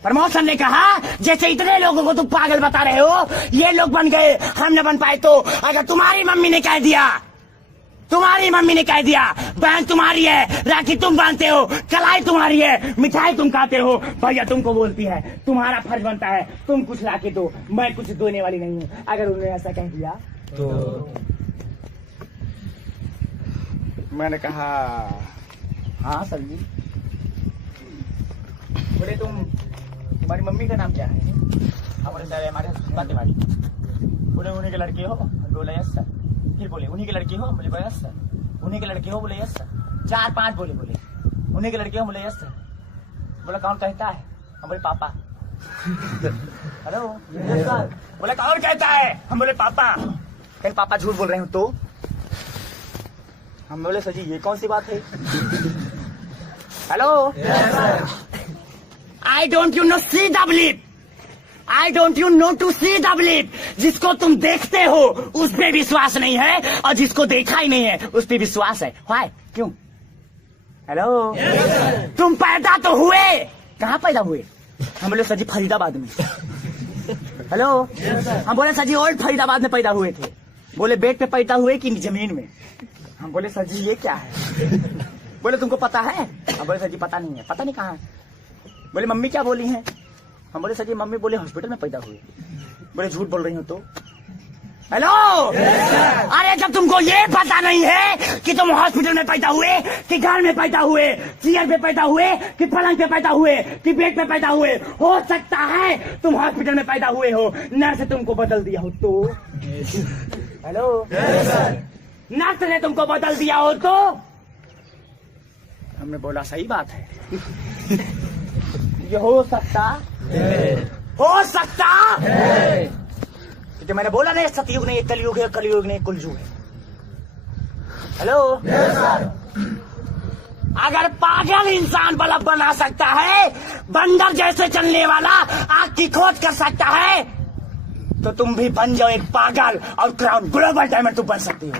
प्रमोशन ने कहा, जैसे इतने लोगों को तुम पागल बता रहे हो, ये लोग बन गए, हम न बन पाए तो। अगर तुम्हारी मम्मी ने कह दिया, तुम्हारी मम्मी ने कह दिया, बहन तुम्हारी है, राखी तुम बांधते हो, कलाई तुम्हारी है, मिठाई तुम खाते हो, भैया तुमको बोलती है, तुम्हारा फर्ज बनता है तुम कुछ लाके दो, मैं कुछ देने वाली नहीं हूँ। अगर उन्होंने ऐसा कह दिया तो मैंने कहा हाँ सर जी। बोले तुम्हारी मम्मी का नाम क्या है? हमारे सर हमारे बातें बोले उन्हीं के लड़के हो? बोले यस सर। फिर बोले उन्हीं के लड़के हो? बोले यस सर। उन्हीं के लड़के हो? बोले यस सर। 4-5 बोले उन्हीं के लड़के हो? बोले यस सर। बोला कौन कहता है? हम बोले पापा। Hello sir. बोले कौन कहता है? हम बोले पापा। कहीं पापा झूठ बोल रहे हो तो? हम बोले सर जी ये कौन सी बात है? Hello I don't you know see the believe, I don't you know to see the believe. जिसको तुम देखते हो उस पे विश्वास नहीं है और जिसको देखा ही नहीं है उस पे विश्वास है। व्हाई? क्यों? हेलो तुम पैदा तो हुए, कहाँ पैदा हुए? हम बोले सर जी फरीदाबाद में। हेलो हम बोले सर जी ओल्ड फरीदाबाद में पैदा हुए थे। बोले बेड पे पैदा हुए कि जमीन में? हम बोले सर जी ये क्या है? बोले तुमको पता है? हम बोले सर जी पता नहीं है। पता नहीं कहाँ है? बोले मम्मी क्या बोली हैं? हम बोले सर जी मम्मी बोले हॉस्पिटल में पैदा हुए। बोले झूठ बोल रही हो तो? हेलो अरे जब तुमको ये पता नहीं है कि तुम हॉस्पिटल में पैदा हुए कि घर में पैदा हुए, चेयर पे पैदा हुए कि पलंग पे पैदा हुए कि बेड पे पैदा हुए, हो सकता है तुम हॉस्पिटल में पैदा हुए हो, नर्स तुमको बदल दिया हो तो? हेलो नर्स ने तुमको बदल दिया हो तो? हमने बोला सही बात है। ये हो सकता है क्योंकि मैंने बोला नहीं सतयुग नहीं कलयुग है, कलयुग नहीं कुलयुग है। हेलो अगर पागल इंसान बल्ब बना सकता है, बंदर जैसे चलने वाला आग की खोज कर सकता है, तो तुम भी बन जाओ एक पागल और क्राउन ग्लोबल डायमंड तुम बन सकती हो।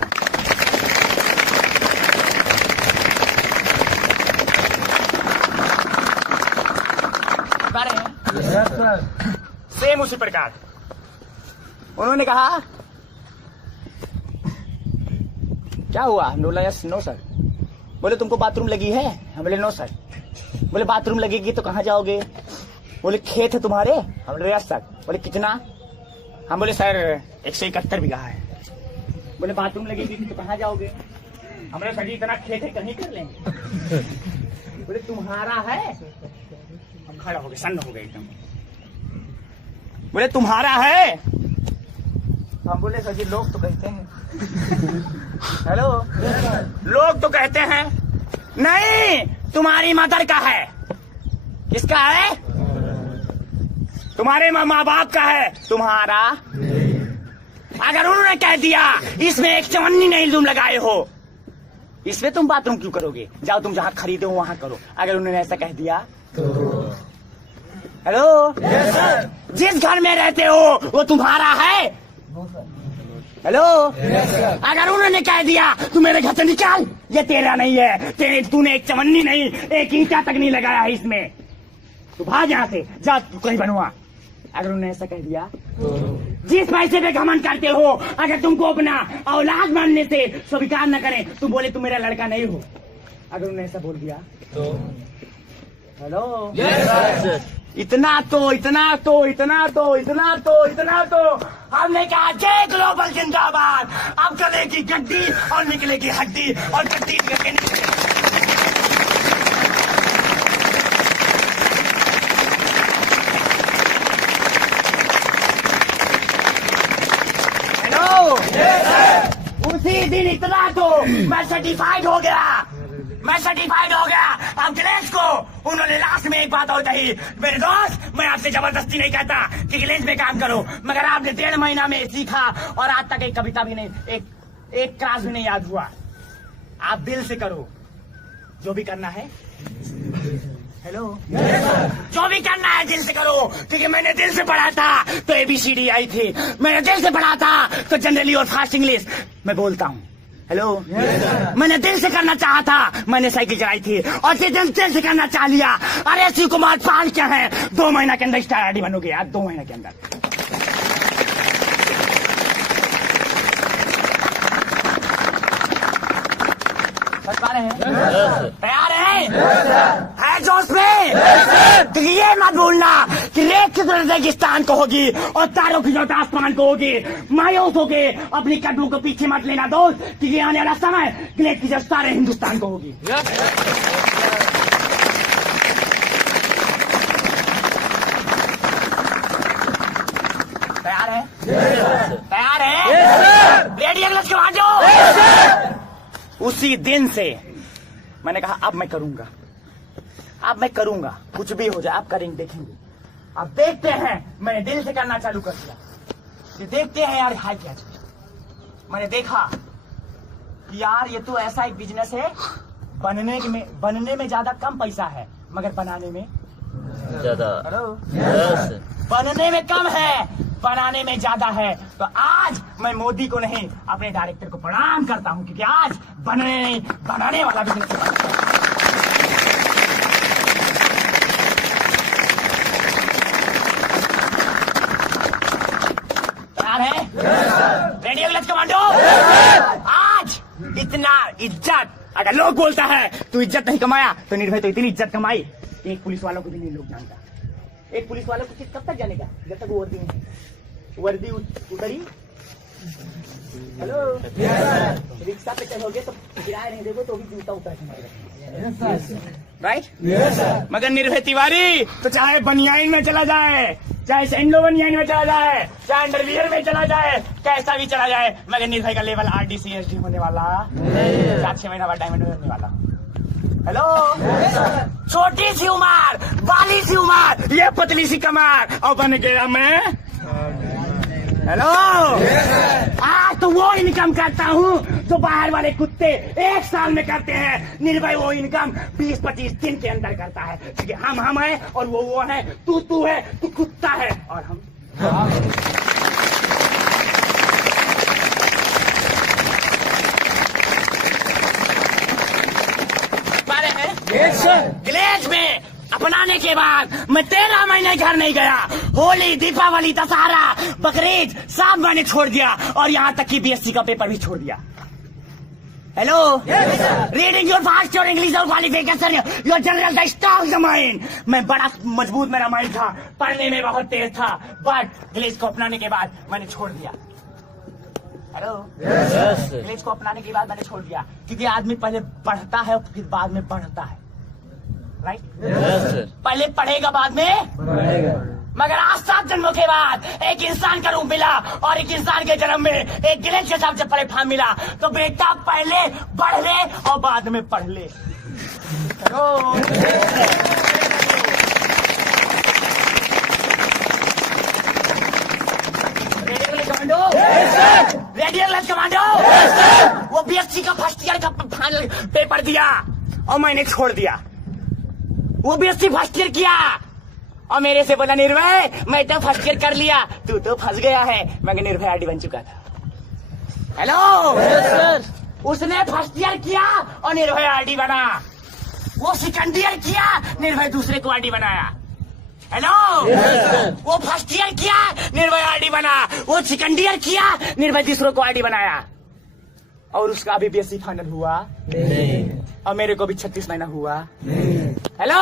सेम उसी प्रकार उन्होंने कहा क्या हुआ? हम बोला यस नो सर। बोले तुमको बाथरूम लगी है? हम बोले नो सर। बोले बाथरूम लगेगी तो कहाँ जाओगे? बोले खेत है तुम्हारे? हम बोले यस सर। बोले कितना? हम बोले सर 171 बीघा है। बोले बाथरूम लगेगी तो कहाँ जाओगे? हम बोले सर जी इतना खेत है कहीं कर लेंगे। बोले तुम्हारा है? हम खड़ा हो गए, सन्न हो गए एकदम। बोले तुम्हारा है? हम बोले सर जी लोग तो कहते हैं। हेलो लोग तो कहते हैं नहीं, तुम्हारी मदर का है। किसका है? तुम्हारे माँ बाप का है, तुम्हारा। अगर उन्होंने कह दिया इसमें एक चवन्नी नहीं तुम लगाए हो, इसमें तुम बाथरूम क्यों करोगे? जाओ तुम जहाँ खरीदे हो वहां करो। अगर उन्होंने ऐसा कह दिया तो? हेलो जिस घर में रहते हो वो तुम्हारा है? हेलो अगर उन्होंने कह दिया तू मेरे घर से निकाल, ये तेरा नहीं है, तूने एक चवन्नी नहीं एक ईंटा तक नहीं लगाया है इसमें, तू भाग यहाँ से, जा तू कहीं बनवा। अगर उन्होंने ऐसा कह दिया जिस पैसे पे घमंड करते हो, अगर तुमको अपना औलाद मानने से स्वीकार न करें, तुम बोले तुम मेरा लड़का नहीं हो, अगर उन्होंने ऐसा बोल दिया तो? हेलो इतना तो हमने कहा जय ग्लोबल जिंदाबाद। अब गलेगी गड्डी और निकलेगी हड्डी और गड्डी करके निकलेगी। हेलो उसी दिन इतना तो मैं सर्टिफाइड हो गया। अब गिलेश को उन्होंने लास्ट में एक बात और कही, मेरे दोस्त मैं आपसे जबरदस्ती नहीं कहता कि गिलेश में काम करो, मगर आपने 1.5 महीना में सीखा और आज तक एक कविता भी नहीं, एक क्लास भी नहीं याद हुआ। आप दिल से करो जो भी करना है। हेलो, जो भी करना है दिल से करो, क्योंकि मैंने दिल से पढ़ा था तो ABCD आई थी, मैंने दिल से पढ़ा था तो जनरली और फास्ट इंग्लिश मैं बोलता हूँ। हेलो, मैंने दिल से करना चाहा था, मैंने साइकिल चलाई थी, और दिल से करना चाह लिया। अरे शिव कुमार पाल क्या है, 2 महीना के अंदर स्टार आईडी बनोगे यार, 2 महीना के अंदर। तैयार है जोश में? तो ये मत भूलना कि रेत की तरह रेगिस्तान को होगी और तारों की जोत आसमान को होगी। मायूस होके अपनी कदमों को पीछे मत लेना दोस्त, क्योंकि आने वाला समय ग्लेड की जोत सारे हिंदुस्तान को होगी। तैयार है? तैयार है? रेडी अगले के बाद जाओ। उसी दिन से मैंने कहा अब मैं करूंगा, कुछ भी हो जाए आप करेंगे, देखेंगे। अब देखते हैं, मैंने दिल से करना चालू कर दिया। ये देखते हैं यार हाल क्या चीज। मैंने देखा कि यार ये तो ऐसा एक बिजनेस है, बनने में ज्यादा कम पैसा है मगर बनाने में ज्यादा। हेलो, बनने में कम है, बनाने में ज्यादा है। तो आज मैं मोदी को नहीं अपने डायरेक्टर को प्रणाम करता हूं, क्योंकि आज बनाने वाला बिजनेस है। तैयार है? रेडी अगले कमांडो? आज इतना इज्जत अगर लोग बोलता है तू इज्जत नहीं कमाया, तो निर्भय तो इतनी इज्जत कमाई एक पुलिस वालों को भी नहीं लोग जानता। एक पुलिस वालों को कब तक जानेगा, जब तक वो वर्दी उतरी। हेलो, रिक्शा पे चलोगे तो किराया नहीं दोगे तो भी जूता उतर के राइट। मगर निर्भय तिवारी तो चाहे बनियाइन में चला जाए, चाहे सैंडो बनियाइन में चला जाए, चाहे अंडरवियर में चला जाए, कैसा भी चला जाए, मगर निर्भय का लेवल RDCSD होने वाला 4-6 महीना बाद डायमंड होने वाला। हेलो, छोटी सी उम्र, बाली सी उम्र, ये पतली सी कमर, और बन गया मैं। हेलो, आज तो वो इनकम करता हूँ जो बाहर वाले कुत्ते 1 साल में करते हैं। निर्भय वो इनकम 20-25 दिन के अंदर करता है, क्योंकि हम है और वो है। तू है, तू कुत्ता है और हम। ग्लेज में अपनाने के बाद मैं 13 महीने घर नहीं गया। होली, दीपावली, दशहरा, बकरीद सब मैंने छोड़ दिया, और यहाँ तक कि BSc का पेपर भी छोड़ दिया। Hello, reading your fast your English और qualification your general stock the mind. मैं बड़ा मजबूत मेरा माइंड था, पढ़ने में बहुत तेज था, बट ग्लेज को अपनाने के बाद मैंने छोड़ दिया। हेलो, ग्लेज को अपनाने के बाद मैंने छोड़ दिया, क्योंकि आदमी पहले पढ़ता है और फिर बाद में बढ़ता है, राइट? पहले पढ़ेगा बाद में बढ़ेगा। मगर आज 7 जन्मों के बाद एक इंसान का रूप मिला, और एक इंसान के जन्म में एक ग्लेज के हिसाब से प्लेटफॉर्म मिला। तो बेटा पहले बढ़ ले और बाद में पढ़ ले। रेडियल कमांडो, वो BSc का फर्स्ट ईयर का फाइनल पेपर दिया और मैंने छोड़ दिया। वो BSc फर्स्ट ईयर किया और मेरे से बोला निर्भय मैं तो फर्स्ट ईयर कर लिया, तू तो फंस गया है। मगर निर्भय आरडी बन चुका था। हेलो, उसने फर्स्ट ईयर किया और निर्भय आरडी बना। वो सेकंड ईयर किया, निर्भय दूसरे को आरडी बनाया। हेलो, वो फर्स्ट ईयर किया, निर्भय आरडी बना। वो सेकंड ईयर किया, निर्भय दूसरों को आरडी बनाया। और उसका भी BSc फाइनल हुआ नहीं, और मेरे को भी 36 महीना हुआ नहीं। हेलो,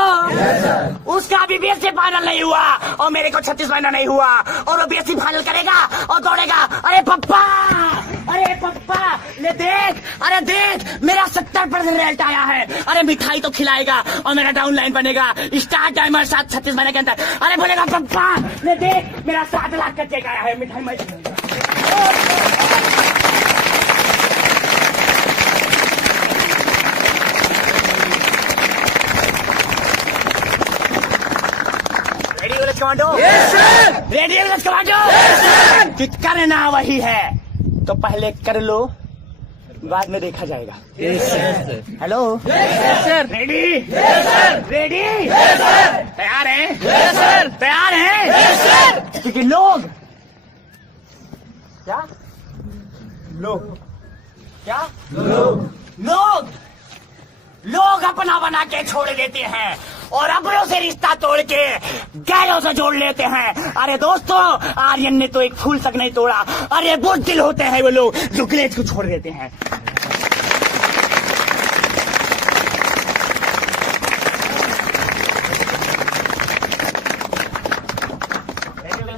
उसका भी BSc फाइनल नहीं हुआ और मेरे को 36 महीना नहीं हुआ, और वो BSc फाइनल करेगा और दौड़ेगा। अरे पप्पा, ले देख, अरे देख मेरा 70% रिजल्ट आया है। अरे मिठाई तो खिलाएगा और मेरा डाउनलाइन बनेगा स्टार टाइमर 36 महीने के अंदर। अरे बोलेगा पप्पा ले देख मेरा 7 लाख का चेक आया है, मिठाई मैं कमांडो। Radial commando. कि करना वही है तो पहले कर लो बाद में देखा जाएगा। Hello sir. रेडी रेडी तैयार है तैयार है क्योंकि लोग क्या लोग अपना बना के छोड़ देते हैं और अपनों से रिश्ता तोड़ के गैरों से जोड़ लेते हैं। अरे दोस्तों, आर्यन ने तो एक फूल तक नहीं तोड़ा। अरे बुज़दिल होते हैं वो लोग जो ग्लेज को छोड़ देते हैं।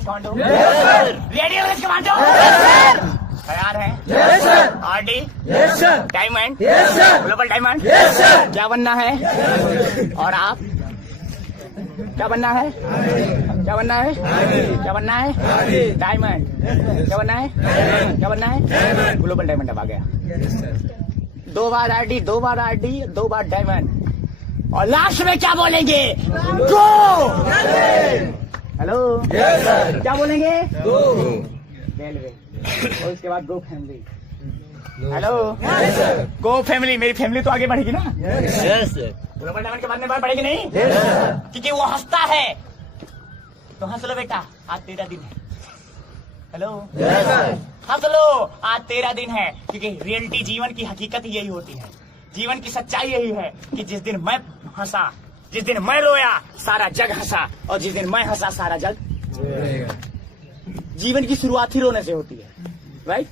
रेडियो कमांडो तैयार है? आरडी डायमंड ग्लोबल डायमंड क्या बनना है? और आप क्या बनना है? क्या बनना है? क्या बनना है? डायमंड क्या बनना है? क्या बनना है? Global diamond. अब आ गया 2 बार आरडी 2 बार आरडी 2 बार डायमंड और लास्ट में क्या बोलेंगे? गो। हेलो क्या बोलेंगे? रेलवे और उसके बाद गो फैमिली। हेलो गो फैमिली। मेरी फैमिली तो आगे बढ़ेगी ना? ग्लोबल डायमंड के बाद में बढ़ेगी नहीं? क्योंकि वो हंसता है तो हंस लो बेटा, आज तेरा दिन है। हेलो हंस लो, आज तेरा दिन है। क्योंकि रियलिटी जीवन की हकीकत यही होती है, जीवन की सच्चाई यही है कि जिस दिन मैं हंसा, जिस दिन मैं रोया, सारा जग हंसा, और जिस दिन मैं हंसा सारा जग। जीवन की शुरुआत ही रोने से होती है, राइट?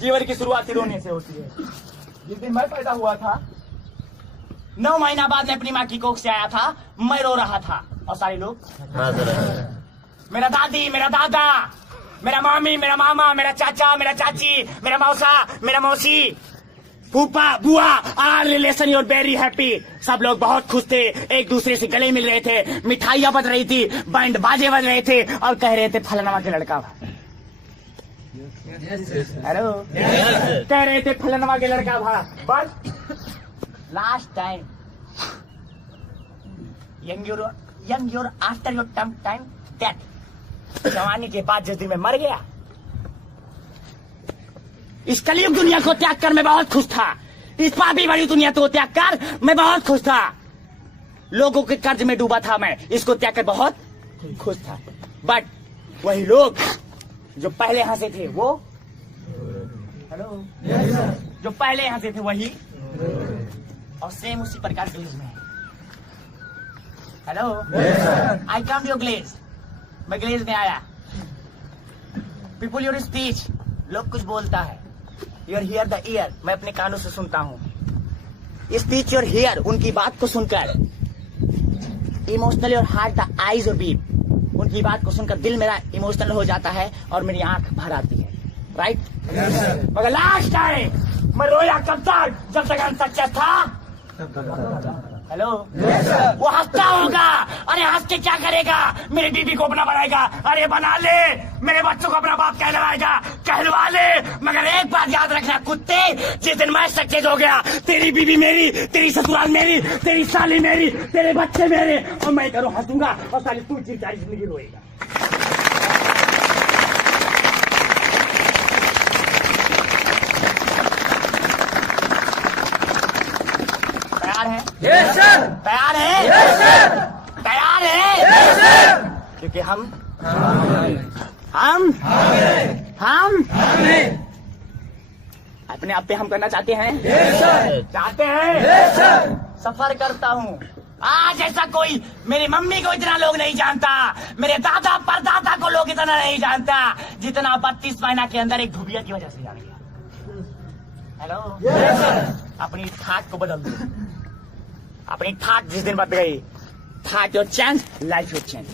जीवन की शुरुआत ही रोने से होती है। जिस दिन मैं पैदा हुआ था 9 महीना बाद मैं अपनी माँ की कोख से आया था, मैं रो रहा था और सारे लोग मेरा दादी, मेरा दादा, मेरा मामी, मेरा मामा, मेरा चाचा, मेरा चाची, मेरा मौसा, मेरा मौसी, फूफा, बुआ, are relation your very happy. सब लोग बहुत खुश थे, एक दूसरे से गले मिल रहे थे, मिठाइयां बज रही थी, बैंड बाजे बज रहे थे और कह रहे थे फलाना के लड़का। हेलो कह रहे थे फलाना के लड़का भा। बस last time young your after your time that. जवानी के बाद जिस दिन मैं मर गया, इस कलयुग दुनिया को त्याग कर मैं बहुत खुश था। इस पापी भरी दुनिया को त्याग कर मैं बहुत खुश था। लोगों के कर्ज में डूबा था मैं, इसको त्याग कर बहुत खुश था। बट वही लोग जो पहले हंसे थे वो, हेलो जो पहले हंसे थे वही, और सेम उसी प्रकार ग्लेज में। Hello I come your class. मैं ग्लेज में आया। People your speech. लोग कुछ बोलता है, योर हियर द ईयर। मैं अपने कानों से सुनता हूँ। Speech your here. उनकी बात को सुनकर emotional your heart the eyes और बीट। उनकी बात को सुनकर दिल मेरा इमोशनल हो जाता है और मेरी आंख भर आती है, राइट? मगर लास्ट टाइम मैं रोया कब तक? जब तक अनसक्सेस था। हेलो वो हंसता होगा। अरे हंस के क्या करेगा? मेरी बीबी को अपना बनाएगा। अरे बना ले, मेरे बच्चों को अपना बाप कहलवाएगा, कहलवा ले। मगर एक बात याद रखना कुत्ते, जिस दिन मैं सक्सेस हो गया, तेरी बीबी मेरी, तेरी ससुराल मेरी, तेरी साली मेरी, तेरे बच्चे मेरे, और मैं करूँ हंसूंगा और साली तू चिंता जिंदगी रोएगा। Yes sir. तैयार है? Yes sir. तैयार है? Yes sir. क्योंकि हम अपने आप पे हम करना चाहते हैं। Yes sir. चाहते हैं। Yes sir. सफर करता हूँ। आज ऐसा कोई मेरी मम्मी को इतना लोग नहीं जानता, मेरे दादा परदादा को लोग इतना नहीं जानता जितना 32 महीना के अंदर एक धुबिया की वजह से जान गया। Hello yes sir. अपनी ठाट को बदल दो। अपनी ठाट जिस दिन बदल गई, ठाट your change, life your change.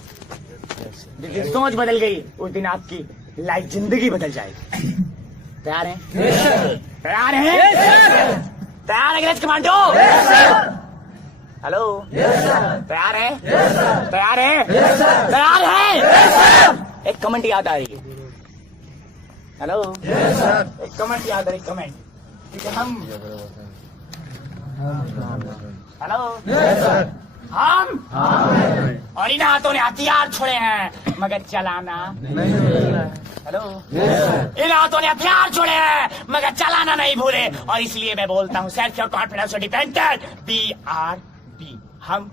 जिस दिन सोच बदल गई उस दिन आपकी लाइफ जिंदगी बदल जाएगी। तैयार हैं? तैयार हैं? तैयार है ग्लेज कमांडो? हेलो तैयार है? तैयार है? तैयार है? एक कमेंट याद आ रही है। हेलो एक कमेंट याद आ रही, कमेंट, क्योंकि हम हेलो हम और इन हाथों ने हथियार छोड़े हैं मगर चलाना नहीं। हेलो, इन हाथों ने हथियार छोड़े हैं मगर चलाना नहीं भूले, और इसलिए मैं बोलता हूँ self your confidence dependent BRB। हम